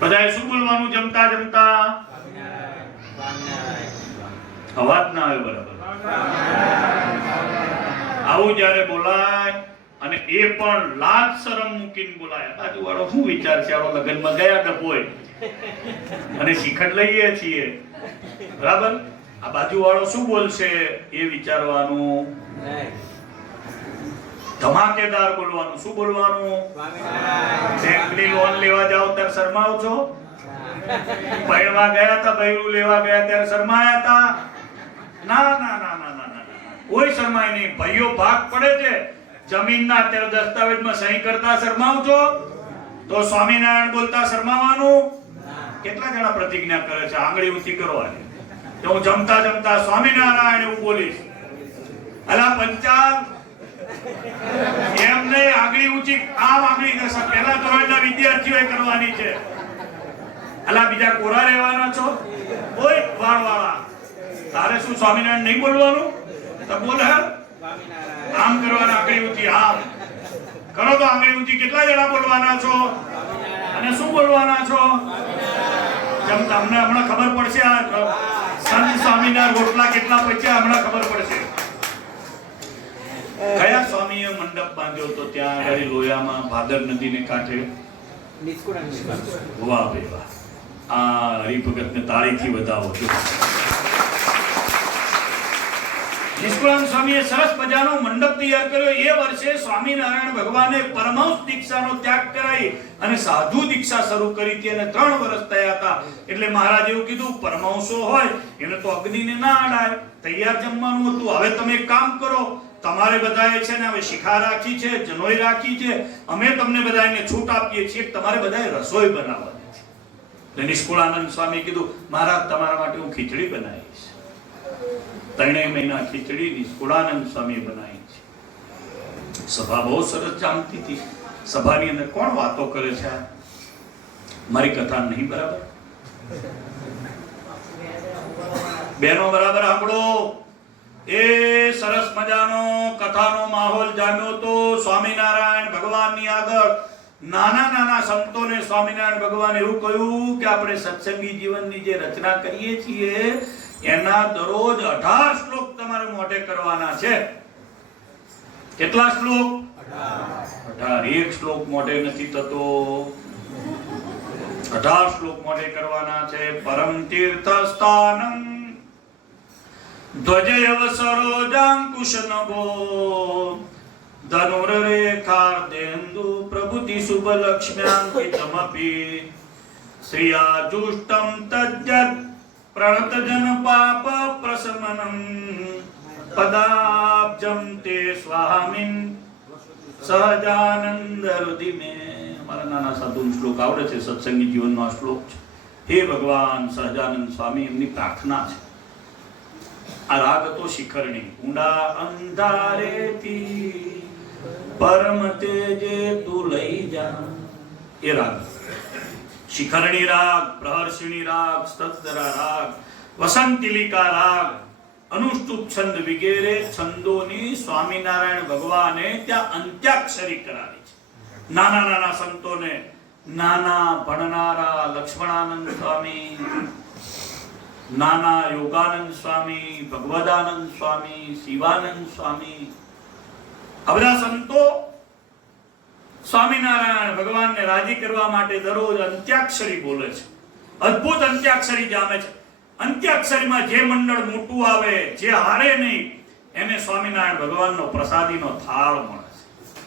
બધાએ શું બોલવાનું જમતા જમતા? અવાજ ના આવે બરાબર. આવું જ્યારે બોલાય અને એ પણ લાજ શરમ મૂકીને બોલાય. બાજુવાળો શું વિચાર છે? આવો લગ્નમાં ગયા ડભોય અને શિખંડ લઈએ છીએ, બરાબર? આ બાજુવાળો શું બોલશે એ વિચારવાનું. ધમાકેદાર બોલવાનું. શું બોલવાનું? બેંકની લોન લેવા જાઓ ત્યારે શરમાવ છો? પૈણવા ગયા હતા, બૈરું લેવા ગયા ત્યારે શરમાયા હતા? ના ના ના ના ના ના, કોઈ શરમાય નહીં. ભાઈઓ ભાગ પડે છે જમીનના, અત્યારે દસ્તાવેજમાં સહી કરતા શરમાવ છો તો સ્વામિનારાયણ બોલતા શરમાવાનું? કેટલા જણા પ્રતિજ્ઞા કરે છે? આંગળી ઊંચી કરો આજે તો હું જમતા જમતા સ્વામિનારાયણ એવું બોલીશ. અલા પંચાલ એમ નહીં, આંગળી ઊંચી, આમ આંગળી દશા પહેલા ધોરણના વિદ્યાર્થીઓએ કરવાની છે. અલા બીજા કોરા રહેવાના છો? ઓય વાળવાળા, તારે શું સ્વામિનારાયણ નહીં બોલવાનું? તો બોલ હે, આમ કરવાના, આંગળી ઊંચી, આમ કરો તો આંગળી ઊંચી. કેટલા જણા બોલવાના છો અને શું બોલવાના છો? જમતા અમને હમણાં ખબર પડશે આ સંત સ્વામીના રોટલા કેટલા પચ્યા, હમણાં ખબર પડશે. કયા સ્વામીએ મંડપ બાંધ્યો તો ત્યાં આગળ લોયામાં ભાદર નદીને કાંઠે? વાહ ભાઈ વાહ. આ હરિભગતને તાળીથી વધાવો છો. નિષ્કુળાનંદ સ્વામીએ સરસ મજાનો મંડપ તૈયાર કર્યો. એ વર્ષે સ્વામિનારાયણ ભગવાને પરમહંસ દીક્ષાનો ત્યાગ કરાવી અને સાધુ દીક્ષા શરૂ કરી હતી અને 3 વર્ષ થયા હતા. એટલે મહારાજ એવું કીધું, પરમહંસો હોય એને તો અગ્નિને ના અડાય, તૈયાર જમવાનું હતું. હવે તમે એક કામ કરો, તમારે બધાએ છે ને હવે શિખા રાખી છે, જનોઈ રાખી છે, અમે તમને બધાને છૂટ આપીએ છીએ, તમારે બધાએ રસોઈ બનાવવાની છે. એટલે નિષ્કુળાનંદ સ્વામી કીધું, મહારાજ તમારા માટે હું ખીચડી બનાવીશ. 3 મહિના ખીચડી નિષ્કુળાનંદ સ્વામી બનાવી છે. સભા બહુ સરસ જામતી હતી. સભાની અંદર કોણ વાતો કરે છે? મારી કથા નહીં બરાબર? બેનો બરાબર સાંભળો. એ સરસ મજાનો કથાનો માહોલ જામ્યો તો સ્વામિનારાયણ ભગવાનની આગળ નાના નાના સંતોને સ્વામિનારાયણ ભગવાન એવું કહ્યું કે આપણે સત્સંગી જીવનની જે રચના કરીએ છીએ એના દરરોજ 18 શ્લોક તમારે મોઢે કરવાના છે. કેટલા શ્લોક? 18. એક શ્લોક મોઢે નથી થતો, 18 શ્લોક મોઢે કરવાના છે. પરમ તીર્થ સ્થાનમ ધ્વજયવ સરોજાંકુશ નભો ધનુર્રેખાર્દેન્દુ પ્રભુતિ શુભ લક્ષ્મ્યાંકિતમપી શ્રિયાજુષ્ટમ તજ્જત પ્રણત જન પાપ પ્રશમનમ પદાબ્જમ તે સ્વામિન સહજાનંદ રુદિમે. અમારા નાના સાધુનો શ્લોક આવડે છે, સત્સંગી જીવનનો આ શ્લોક છે. હે ભગવાન સહજાનંદ સ્વામી, એમની પ્રાર્થના છે. આ રાગ તો શિખરણી. ઊંડા અંધારેથી પરમ તેજે તું લઈ જા, એ રાગ. શિખરણી રાગ, પ્રહર્ષિણી રાગ, સ્તંદરા રાગ, વસંતિલિકા રાગ, અનુષ્ટુપ છંદ વગેરે છંદોની સ્વામિનારાયણ ભગવાને ત્યાં અંત્યાક્ષરી કરાવી છે. નાના નાના સંતોને, નાના ભણનારા લક્ષ્મણાનંદ સ્વામી, નાના યોગાનંદ સ્વામી, ભગવદાનંદ સ્વામી, શિવાનંદ સ્વામી, આ બધા સંતો સ્વામિનારાયણ ભગવાનને રાજી કરવા માટે દરરોજ અંત્યાક્ષરી બોલે છે. અદ્ભુત અંત્યાક્ષરી જામે છે. અંત્યાક્ષરીમાં જે મંડળ મોટું આવે, જે હારે નહીં, એને સ્વામિનારાયણ ભગવાનનો પ્રસાદીનો થાળ મળે છે.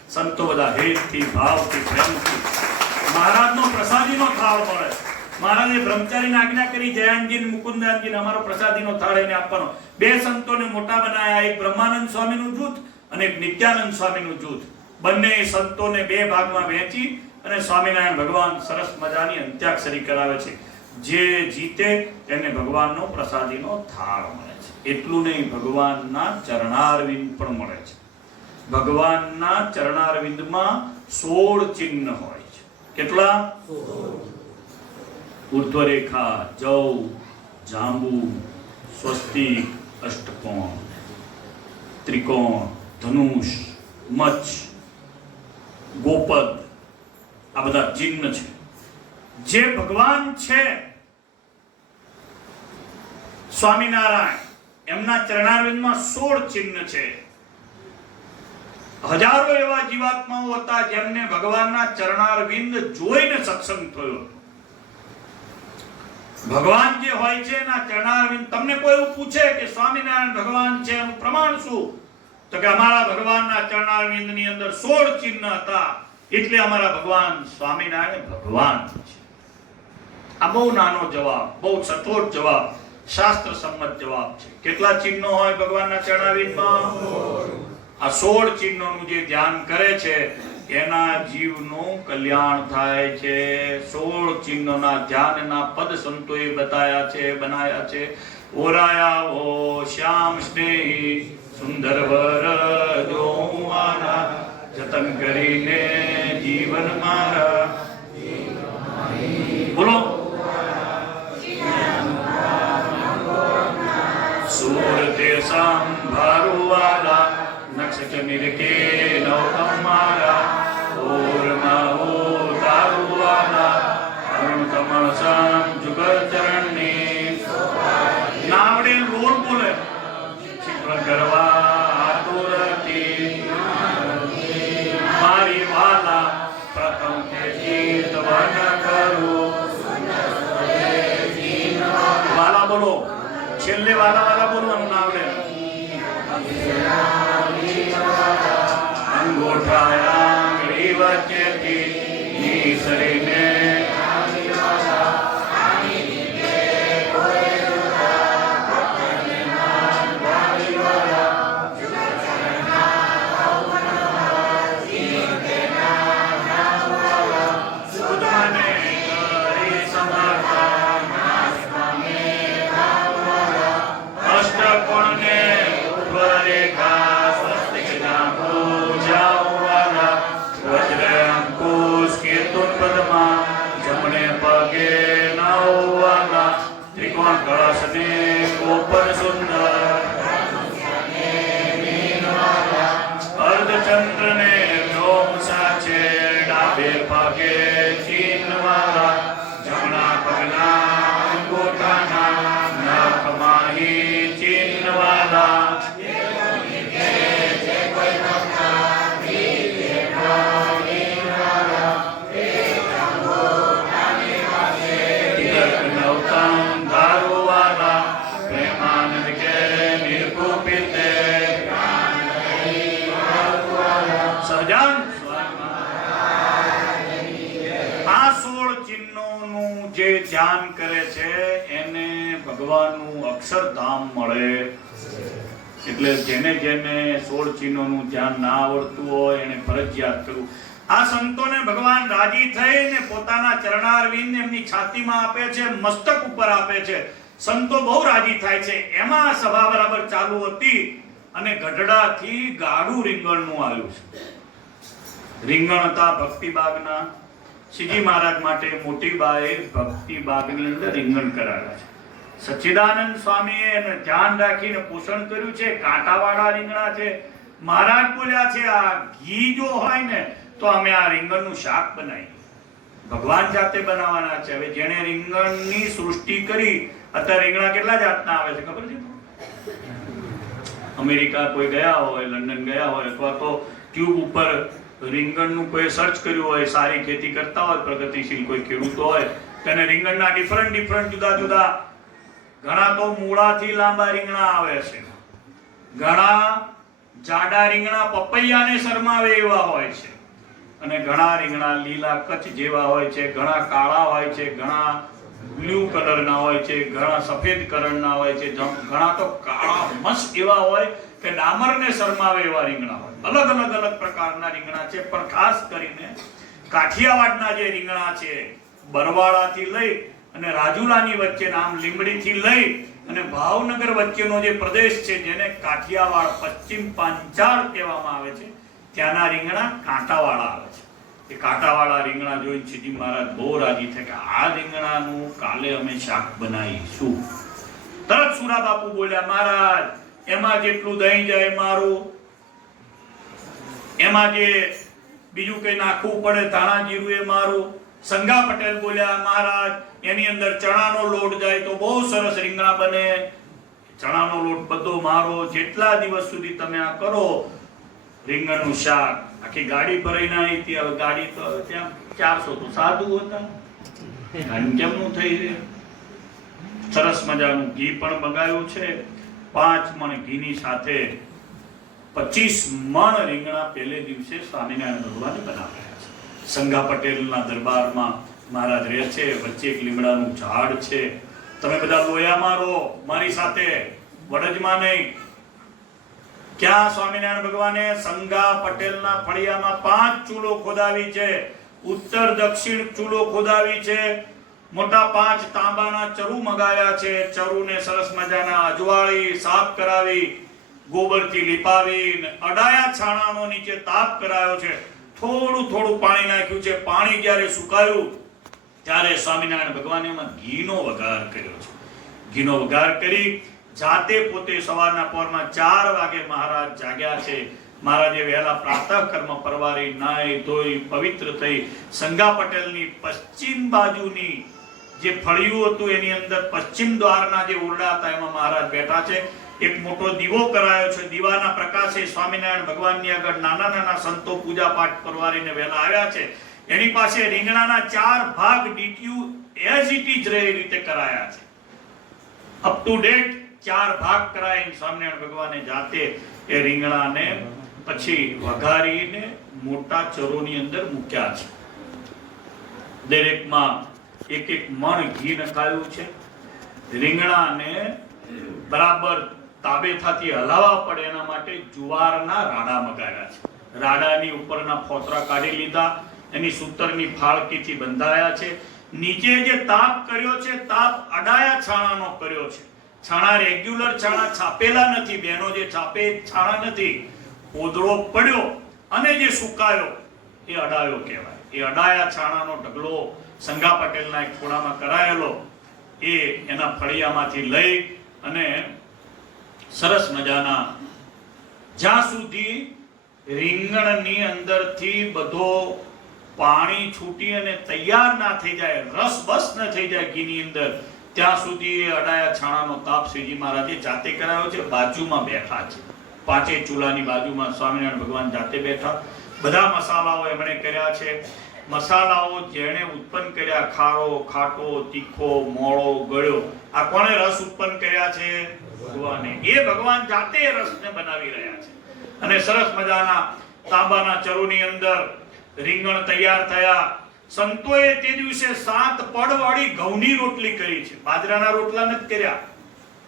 સંતો બધા હેતથી, ભાવથી, પ્રેમથી મહારાજનો પ્રસાદીનો થાળ મળે છે. મહારાજે બ્રહ્મચારીને આજ્ઞા કરી, જયાનજી મુકુંદાનજીને અમારો પ્રસાદીનો થાળ એને આપવાનો. 2 સંતોને મોટા બનાયા, એક બ્રહ્માનંદ સ્વામીનું જૂથ અને એક નિત્યાનંદ સ્વામીનું જૂથ. બંને સંતોને 2 ભાગમાં વહેંચી અને સ્વામિનારાયણ ભગવાન સરસ મજાની અંત્યાક્ષરી કરાવે છે. જે જીતે એને ભગવાનનો પ્રસાદીનો થાળ મળે છે. એટલું નહીં, ભગવાનના ચરણારવિંદ પણ મળે છે. ભગવાનના ચરણારવિંદમાં 16 ચિહ્ન હોય છે. કેટલા? 16. ઉર્ધ્વરેખા, જવ, જાંબુ, સ્વસ્તિક, અષ્ટકોણ, ત્રિકોણ, ધનુષ, મચ્છ, ગોપદ, આ બધા ચિહ્ન છે. જે ભગવાન છે સ્વામિનારાયણ, એમના ચરણારવિંદમાં 16 ચિહ્ન છે. હજારો એવા જીવાત્માઓ હતા જેમને ભગવાનના ચરણારવિંદ જોઈને સત્સંગ થયો. ભગવાન જે હોય છે એના ચરણારવિંદ. તમને કોઈ એવું પૂછે કે સ્વામિનારાયણ ભગવાન છે, એનું પ્રમાણ શું? તો કે અમારા ભગવાનના ચરણારવિંદની અંદર 16 ચિહ્ન હતા, એટલે અમારા ભગવાન સ્વામિનારાયણ ભગવાન છે. આ બહુ નાનો જવાબ, બહુ સચોટ જવાબ, શાસ્ત્ર સંમત જવાબ છે. કેટલા ચિહ્નો હોય ભગવાનના ચરણારવિંદમાં? 16. આ 16 ચિહ્નોનું જે ધ્યાન કરે છે એના જીવનું કલ્યાણ થાય છે. 16 ચિહ્નોના ધ્યાનના પદ સંતોએ બતાયા છે, બનાયા છે. ઓરાયા હો શ્યામ સ્નેહી સુંદર વર જોવાના, જતન કરીને જીવન મારા. બોલો. સુરતે સંભાળવાલા નક્ષત્ર નિરકે નૌતમ મારા, ઓરમાં ઉતારવાલા અરુણ કમળ સમ જુગલ ચરણની. નાવડે રોલ બોલે શિખર કરવા આતુરથી મારી વાલા પ્રથમ તે ચિતવન કરું. વાલા બોલો, છેલ્લે વાલા વાલા બોલવાનું ના આવડે. અંગૂઠા આંગળી વચ્ચેથી નીસરીને અર્ધચંદ્રને વ્યોમ સાચે ડાબે ભાગે ચિહ્નવાળા જમણા પગના અંગૂઠાના નખમાહી ચિહ્નવાળા જે ધ્યાન કરે છે એને ભગવાનનું અક્ષરધામ મળે. એટલે જેને જેને 16 ચિહ્નોનું ધ્યાન ના આવડતું હોય એને ફરજિયાત કરવું. આ સંતોને ભગવાન રાજી થઈને પોતાના ચરણારવિંદ એમની છાતીમાં આપે છે, મસ્તક ઉપર આપે છે. સંતો બહુ રાજી થાય છે. એમાં સભા બરાબર ચાલુ હતી અને ગઢડાથી ગાડું રીંગણનું આવ્યું છે. રીંગણ હતા ભક્તિબાગના. શ્રીજી મહારાજ માટે મોટી બાએ ભક્તિબાગની અંદર રીંગણ કરાવ્યા છે. સચ્ચિદાનંદ સ્વામીએ એને ધ્યાન રાખીને પોષણ કર્યું છે. કાંટાવાળા રીંગણા છે. મહારાજ બોલ્યા છે આ ઘી જો હોય ને તો અમે આ રીંગણનું શાક બનાવીએ. ભગવાન જાતે બનાવવાના છે. હવે જેણે રીંગણની સૃષ્ટિ કરી, અત્યારે રીંગણા કેટલા જાતના આવે છે ખબર છે? અમેરિકા કોઈ ગયા હોય, લંડન ગયા હોય, અથવા તો ટ્યુબ ઉપર રીંગણનું કોઈ સર્ચ કર્યું હોય, સારી ખેતી કરતા હોય, પ્રગતિશીલ કોઈ ખેડૂતો હોય, તેને રીંગણના ડિફરન્ટ જુદા જુદા, ઘણા તો મૂળાથી લાંબા રીંગણા આવે છે, ઘણા જાડા રીંગણા પપૈયાને શરમાવે એવા હોય છે, અને ઘણા રીંગણા લીલા કચ્છ જેવા હોય છે, ઘણા કાળા હોય છે, ઘણા બ્લુ કલરના હોય છે, ઘણા સફેદ કલરના હોય છે, ઘણા તો કાળા મસ્ત એવા હોય કે ડામરને શરમાવે એવા રીંગણા હોય. અલગ પ્રકારના રીંગણા છે. પણ ખાસ કરીને કાઠિયાવાડના જે રીંગણા છે, બરવાળાથી લઈ અને રાજુલાની વચ્ચે આમ લીંબડીથી લઈ અને ભાવનગર વચ્ચેનો જે પ્રદેશ છે જેને કાઠિયાવાડ પશ્ચિમ પાંચાળ કહેવામાં આવે છે, ત્યાંના રીંગણા કાંટાવાળા આવે છે. એ કાંટાવાળા રીંગણા જોઈને શ્રીજી મહારાજ બહુ રાજી થાય કે આ રીંગણાનું કાલે અમે શાક બનાવીશું. તરત સુરા બાપુ બોલ્યા, મહારાજ એમાં જેટલું દહીં જાય મારું, એમાં જે બીજું કઈ નાખવું પડે ધાણા જીરું એ મારું. સંગા પટેલ બોલ્યા, મહારાજ એની અંદર ચણાનો લોટ જાય તો બહુ સરસ રીંગણા બને. ચણાનો લોટ બધો મારો. જેટલા દિવસ સુધી તમે આ કરો રીંગણનું શાક, આખી ગાડી ભરાઈને આવી હતી. હવે ગાડી તો ત્યાં 400 તો સાદું હતા, કેમનું થઈ છે. સરસ મજાનું ઘી પણ મંગાવ્યું છે. 5 મણ ઘીની સાથે 25 મણ રીંગણા પહેલે દિવસે સ્વામિનારાયણ ભગવાને બનાવ્યા છે. સંગા પટેલના દરબારમાં મહારાજ રહે છે. વચ્ચે એક લીમડાનું ઝાડ છે. તમે બધા લોયા મારો મારી સાથે, વડજમાં નહીં. ક્યાં સ્વામિનારાયણ ભગવાને સંગા પટેલના ફળિયામાં 5 ચૂલો ખોદાવી છે. ઉત્તર દક્ષિણ ચૂલો ખોદાવી છે. મોટા 5 તાંબાના ચરુ મગાવ્યા છે. ચરુને સરસ મજાના અજવાળી સાફ કરાવી, ગોબરથી લીપાવી, અડાયા છાણાનો નીચે તાપ કરાયો છે. થોડું પાણી નાખ્યું છે. પાણી જ્યારે સુકાયું ત્યારે સ્વામિનારાયણ ભગવાને એમાં ઘીનો વઘાર કર્યો છે. ઘીનો વઘાર કરી જાતે પોતે સવારના પહોરમાં 4 વાગે મહારાજ જાગ્યા છે. મહારાજે વહેલા પ્રાતઃ કર્મ પરવારી નાઈ ધોઈ પવિત્ર થઈ સંગા પટેલની પશ્ચિમ બાજુની જે ફળિયું હતું એની અંદર પશ્ચિમ દ્વારના જે ઓરડા હતા એમાં મહારાજ બેઠા છે. એક મોટો દીવો કરાયો છે. દીવાના પ્રકાશે સ્વામિનારાયણ ભગવાનની આગળ નાના સંતો પૂજા પાઠ પરવારીને વહેલા આવ્યા છે. એની પાસે રીંગણાના 4 ભાગ ડીટ્યુ એઝ ઇટ ઇઝ રહે રીતે કરાયા છે. અપ ટુ ડેટ 4 ભાગ કરાઈને સ્વામિનારાયણ ભગવાને જાતે એ રીંગણાને પછી વઘારીને મોટા ચરોની અંદર મૂક્યા છે. દરેકમાં એક એક મણ ઘી નખાયું છે. રીંગણાને બરાબર તાબેથાથી હલાવવા પડે એના માટે જુવારના રાડા મગાવ્યા છે. રાડાની ઉપરના ફોતરા કાઢી લીધા, એની સૂતરની ફાળકીથી બંધાયા છે. નીચે જે તાપ કર્યો છે, તાપ અડાયા છાણાનો કર્યો છે. છાણા રેગ્યુલર છાણા છાપેલા નથી, બેનો જે છાપે છાણા નથી. ઓદળો પડ્યો અને જે સુકાયો એ અડાયો કહેવાય. એ અડાયા છાણાનો ઢગલો સંગા પટેલના એક ખૂણામાં કરાયેલો એ એના ફળિયામાંથી લઈ અને સરસ મજાના જ્યાં સુધી રીંગણની અંદરથી બધો પાણી છૂટી અને તૈયાર ના થઈ જાય, રસ બસ ન થઈ જાય ઘીની અંદર, ત્યાં સુધી એ અડાયા છાણાનો તાપ શ્રીજી મહારાજે જાતે કરાવ્યો છે. બાજુમાં બેઠા છે, પાંચે ચૂલાની બાજુમાં સ્વામિનારાયણ ભગવાન જાતે બેઠા. બધા મસાલાઓ એમણે કર્યા છે. મસાલાઓ જેણે ઉત્પન્ન કર્યા, ખારો, ખાટો, તીખો, મોળો, ગળ્યો, આ કોણે રસ ઉત્પન્ન કર્યા છે? ભગવાને. એ ભગવાન જાતે રસને બનાવી રહ્યા છે. અને સરસ મજાના તાંબાના ચરોની અંદર રીંગણ તૈયાર થયા. સંતોએ તે દિવસે 7 પડવાળી ઘઉંની રોટલી કરી છે. બાજરાના રોટલા નથી કર્યા.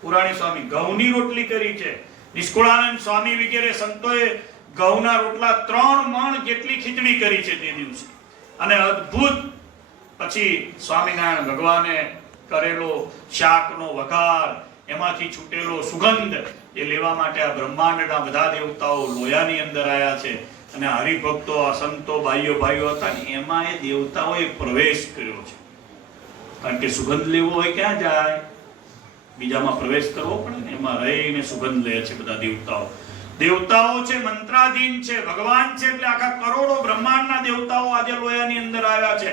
પુરાણી સ્વામી ઘઉંની રોટલી કરી છે. નિષ્કુળાનંદ સ્વામી વગેરે સંતોએ ઘઉંના રોટલા 3 મણ જેટલી ખીચડી કરી છે તે દિવસે. અને અદ્ભુત પછી સ્વામિનારાયણ ભગવાને કરેલો શાકનો વઘાર, એમાંથી છૂટેલો સુગંધ એ લેવા માટે આ બ્રહ્માંડના બધા દેવતાઓ લોયાની અંદર આવ્યા છે. અને હરિભક્તો, આ સંતો, ભાઈઓ હતા ને, એમાં એ દેવતાઓએ પ્રવેશ કર્યો છે. કારણ કે સુગંધ લેવો હોય ક્યાં જાય? બીજામાં પ્રવેશ કરવો પડે ને, એમાં રહીને સુગંધ લે છે બધા દેવતાઓ. દેવતાઓ છે, મંત્રાધીન છે, ભગવાન છે, એટલે આખા કરોડો બ્રહ્માંડના દેવતાઓ આજે લોયાની અંદર આવ્યા છે.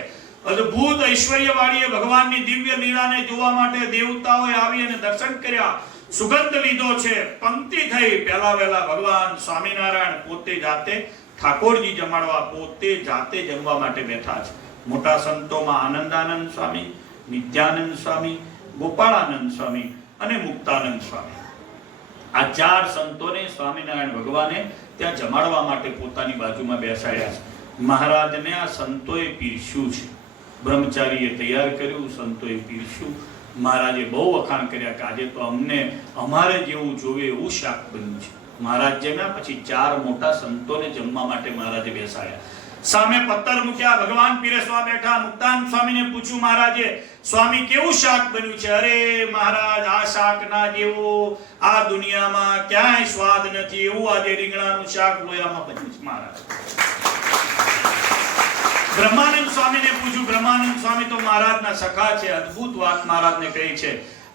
અદ્ભુત ઐશ્વર્યવાળી ભગવાનની દિવ્ય લીલાને જોવા માટે દેવતાઓએ આવી અને દર્શન કર્યા, સુગંધ લીધો છે. પંક્તિ થઈ. પહેલા વહેલા ભગવાન સ્વામિનારાયણ પોતે જાતે ઠાકોરજી જમાડવા, પોતે જાતે જમવા માટે બેઠા છે. મોટા સંતોમાં આનંદાનંદ સ્વામી, નિત્યાનંદ સ્વામી, ગોપાળાનંદ સ્વામી અને મુક્તાનંદ સ્વામી, આ 4 સંતોને સ્વામિનારાયણ ભગવાને ત્યાં જમાડવા માટે પોતાની બાજુમાં બેસાડ્યા છે. મહારાજને આ સંતોએ પીરસ્યું છે. બ્રહ્મચારીએ તૈયાર કર્યું, સંતોએ પીરસ્યું. મહારાજે બહુ વખાણ કર્યા કે આજે તો અમને અમારે જેવું જોવે એવું શાક બન્યું છે. મહારાજ જમ્યા પછી 4 મોટા સંતોને જમવા માટે મહારાજે બેસાડ્યા. સામે પત્તર મૂક્યા, ભગવાન પીરસવા બેઠા. મુક્તાનંદ સ્વામીને પૂછ્યું મહારાજે, સ્વામી કેવું શાક બન્યું છે? અરે મહારાજ, આ શાક ના જેવો આ દુનિયામાં ક્યાંય સ્વાદ નથી, એવું આજે રીંગણાનું શાક લોયામાં બન્યું છે મહારાજ. બ્રહ્માનંદ સ્વામીને પૂછ્યું. બ્રહ્માનંદ સ્વામી તો મહારાજના સખા છે. અદ્ભુત વાત મહારાજને કહી છે.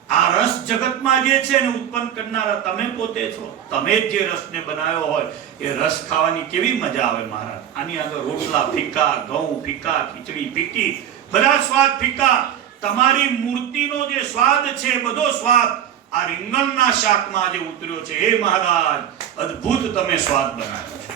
આ રસ જગતમાં જે છે ને ઉત્પન્ન કરનારા તમે પોતે છો. તમે જ જે રસને બનાવ્યો હોય એ રસ ખાવાની કેવી મજા આવે મહારાજ. આની આગળ રોટલા ફીકા, ઘઉં ફીકા, ખીચડી ફીકી, બધા સ્વાદ ફીકા. તમારી મૂર્તિનો જે સ્વાદ છે, બધો સ્વાદ આ રીંગણના શાકમાં જે ઉતર્યો છે. હે મહારાજ, અદ્ભુત તમે સ્વાદ બનાવ્યો છે.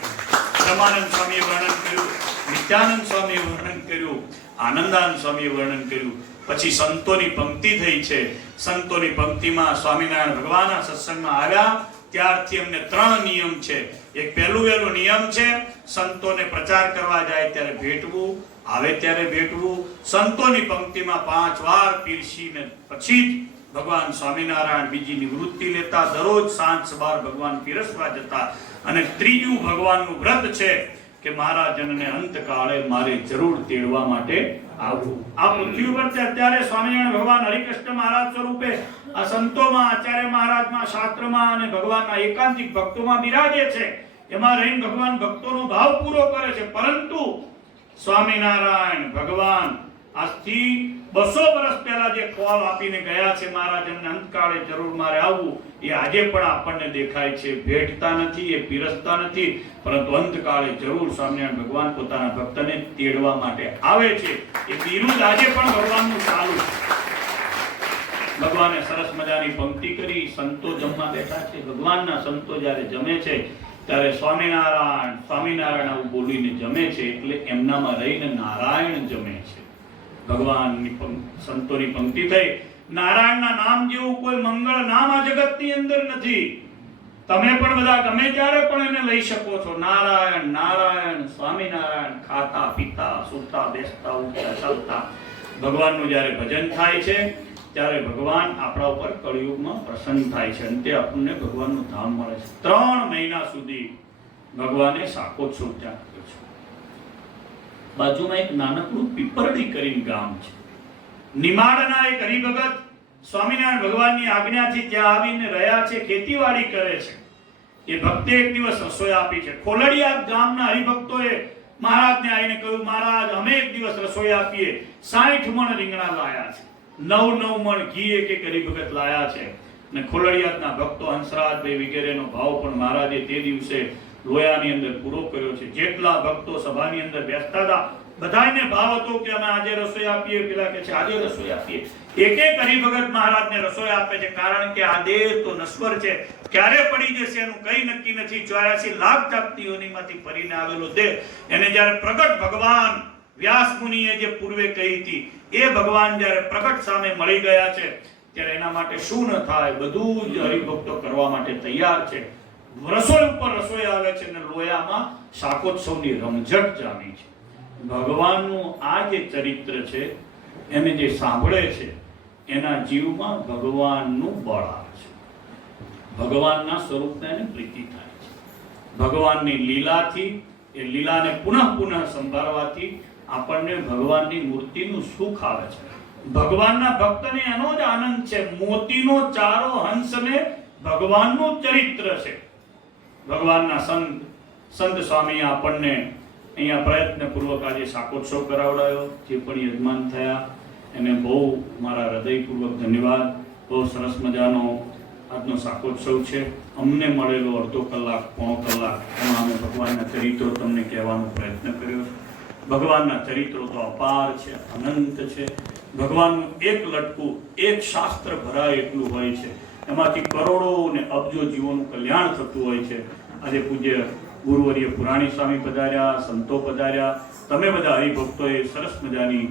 બ્રહ્માનંદ સ્વામીએ વર્ણન કર્યું, નિત્યાનંદ સ્વામીએ વર્ણન કર્યું, આનંદાનંદ સ્વામીએ વર્ણન કર્યું. પછી સંતોની પંક્તિ થઈ છે. સંતોની પંક્તિમાં સ્વામિનારાયણ ભગવાનના સત્સંગમાં આવ્યા ત્યારથી અમને 3 નિયમ છે. એક પહેલો નિયમ છે, સંતોને પ્રચાર કરવા જાય ત્યારે ભેટવું, આવે ત્યારે ભેટવું. સંતોની પંક્તિમાં 5 વાર પીરસીને પછી જ ભગવાન સ્વામિનારાયણ બીજી નિવૃત્તિ લેતા. દરરોજ સાંજ સવાર ભગવાન પીરસવા જતા. અને ત્રીજું ભગવાનનું વ્રત છે કે મહારાજનને અંતકાળે મારે જરૂર તેડવા માટે આવવું. આ પૃથ્વી ઉપર અત્યારે સ્વામિનારાયણ ભગવાન હરિકૃષ્ણ મહારાજ સ્વરૂપે આ સંતોમાં, આચાર્ય મહારાજમાં, શાસ્ત્રમાં અને ભગવાનના એકાંતિક ભક્તોમાં બિરાજે છે. એમાં રહીને ભગવાન ભક્તોનો ભાવ પૂરો કરે છે. પરંતુ સ્વામિનારાયણ ભગવાન આજથી 200 વર્ષ પહેલા જે કોલ આપીને ગયા છે મહારાજને અંતકાળે જરૂર મારે આવવું, એ આજે પણ આપણને દેખાય છે. ભેટતા નથી, એ પીરસતા નથી, પરંતુ અંતકાળે જરૂર સ્વામિનારાયણ ભગવાન પોતાના ભક્તને તેડવા માટે આવે છે. એ બિરુદ આજે પણ ભગવાનનું ચાલુ છે. ભગવાને સરસ મજાની પંક્તિ કરી. સંતો જમવા બેઠા છે. ભગવાનના સંતો જ્યારે જમે છે ત્યારે સ્વામિનારાયણ સ્વામિનારાયણ આવું બોલીને જમે છે, એટલે એમનામાં રહીને નારાયણ જમે છે. ભગવાનની સંતોની પંક્તિ થઈ. નારાયણના નામ જેવું કોઈ મંગળ નામ આ જગતની અંદર નથી. તમે પણ બધા ગમે ત્યારે પણ એને લઈ શકો છો. નારાયણ નારાયણ સ્વામિનારાયણ. ખાતા પીતા સૂતા બેસતા ઉઠતા ચાલતા ભગવાનનું જ્યારે ભજન થાય છે ત્યારે ભગવાન આપણા ઉપર કળિયુગમાં પ્રસન્ન થાય છે અને તે આપણને ભગવાનનું ધામ મળે છે. 3 મહિના સુધી ભગવાને શાકોત્સવ ત્યાં કર્યો છે. બાજુમાં એક નાનકડું પીપરડી કરીને ગામ છે. નિમાડના એક હરિભગત સ્વામિનારાયણ ભગવાનની આજ્ઞાથી ત્યાં આવીને રહ્યા છે, ખેતીવાડી કરે છે. એ ભક્તે એક દિવસ રસોઈ આપી છે. ખોલડિયા ગામના હરિભક્તોએ મહારાજને આવીને કહ્યું, મહારાજ અમે એક દિવસ રસોઈ આપીએ. 60 મણ રીંગણા લાયા છે, 9 મણ ઘી એક એક હરિભગત લાયા છે. અને ખોલડિયાના ભક્તો હંસરાજભાઈ વગેરેનો ભાવ પણ મહારાજે તે દિવસે લોયાની અંદર પૂરો કર્યો છે. જેટલા ભક્તો સભાની અંદર બેસતા હતા બધાને ભાવ હતો કે અમે આજે રસોઈ આપીએ, પેલા કે છે આજે રસોઈ આપીએ. એક એક હરિભગત મહારાજને રસોઈ આપે છે, કારણ કે આ દેહ તો નશ્વર છે, ક્યારે પડી જશે એનું કઈ નક્કી નથી. 84 લાખ જાતની યોનિમાંથી ફરીને આવેલો દેહ એને જ્યારે પ્રગટ ભગવાન વ્યાસ મુનિએ જે પૂર્વે કહી હતી એ ભગવાન જ્યારે પ્રગટ સામે મળી ગયા છે ત્યારે એના માટે શું ન થાય બધું જ હરિભક્તો કરવા માટે તૈયાર છે. રસોઈ ઉપર રસોઈ આવે છે અને લોયામાં શાકોત્સવની રમઝટ જામી છે. ભગવાનનું આ જે ચરિત્ર છે એને જે સાંભળે છે એના જીવમાં ભગવાનનું બળ આવે છે, ભગવાનના સ્વરૂપને એને પ્રીતિ થાય છે. ભગવાનની લીલાથી એ લીલાને પુનઃ સંભાળવાથી આપણને ભગવાનની મૂર્તિનું સુખ આવે છે. ભગવાનના ભક્તને એનો જ આનંદ છે. મોતીનો ચારો હંસને ભગવાનનું ચરિત્ર છે. ભગવાનના સંત સ્વામી આપણને અહીંયા પ્રયત્નપૂર્વક આજે શાકોત્સવ કરાવડાયો. જે પણ યજમાન થયા એને બહુ મારા હૃદયપૂર્વક ધન્યવાદ. બહુ સરસ મજાનો આજનો શાકોત્સવ છે. અમને મળેલો અડધો કલાક પોણો કલાક એમાં અમે ભગવાનના ચરિત્રો તમને કહેવાનો પ્રયત્ન કર્યો છે. ભગવાનના ચરિત્રો તો અપાર છે, અનંત છે. ભગવાનનું એક લટકું એક શાસ્ત્ર ભરાય એટલું હોય છે. એમાંથી કરોડો અને અબજો જીવોનું કલ્યાણ થતું હોય છે. આજે પૂજ્ય ગુરુવર્ય પુરાણી સ્વામી પધાર્યા, સંતો પધાર્યા, તમે બધા હરિભક્તોએ સરસ મજાની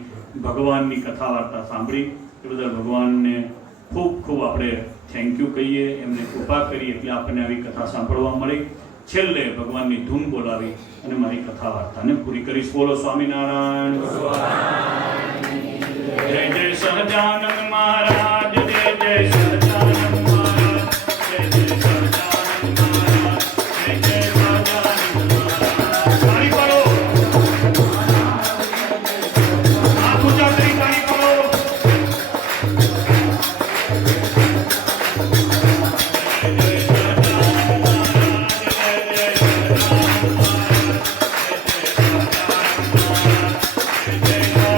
ભગવાનની કથા વાર્તા સાંભળી. એ બદલ ભગવાનને ખૂબ ખૂબ આપણે થેન્ક યુ કહીએ. એમને કૃપા કરી એટલે આપણને આવી કથા સાંભળવા મળી. છેલ્લે ભગવાનની ધૂન બોલાવી અને મારી કથા વાર્તાને પૂરી કરીશ. બોલો સ્વામિનારાયણ. જય જય સહજાનંદ મહારાજ, જય જય સહજાનંદ મહારાજ, જય જય સહજાનંદ મહારાજ, જય જય સહજાનંદ મહારાજ. તાળી પાડો, હાથ ઊંચા કરી તાળી પાડો. જય જય સહજાનંદ મહારાજ, જય જય સહજાનંદ મહારાજ, જય જય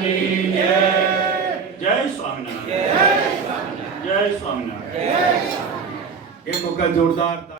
જય સ્વામિનારાયણ. જય સ્વામિનારાયણ. એક વખત જોરદાર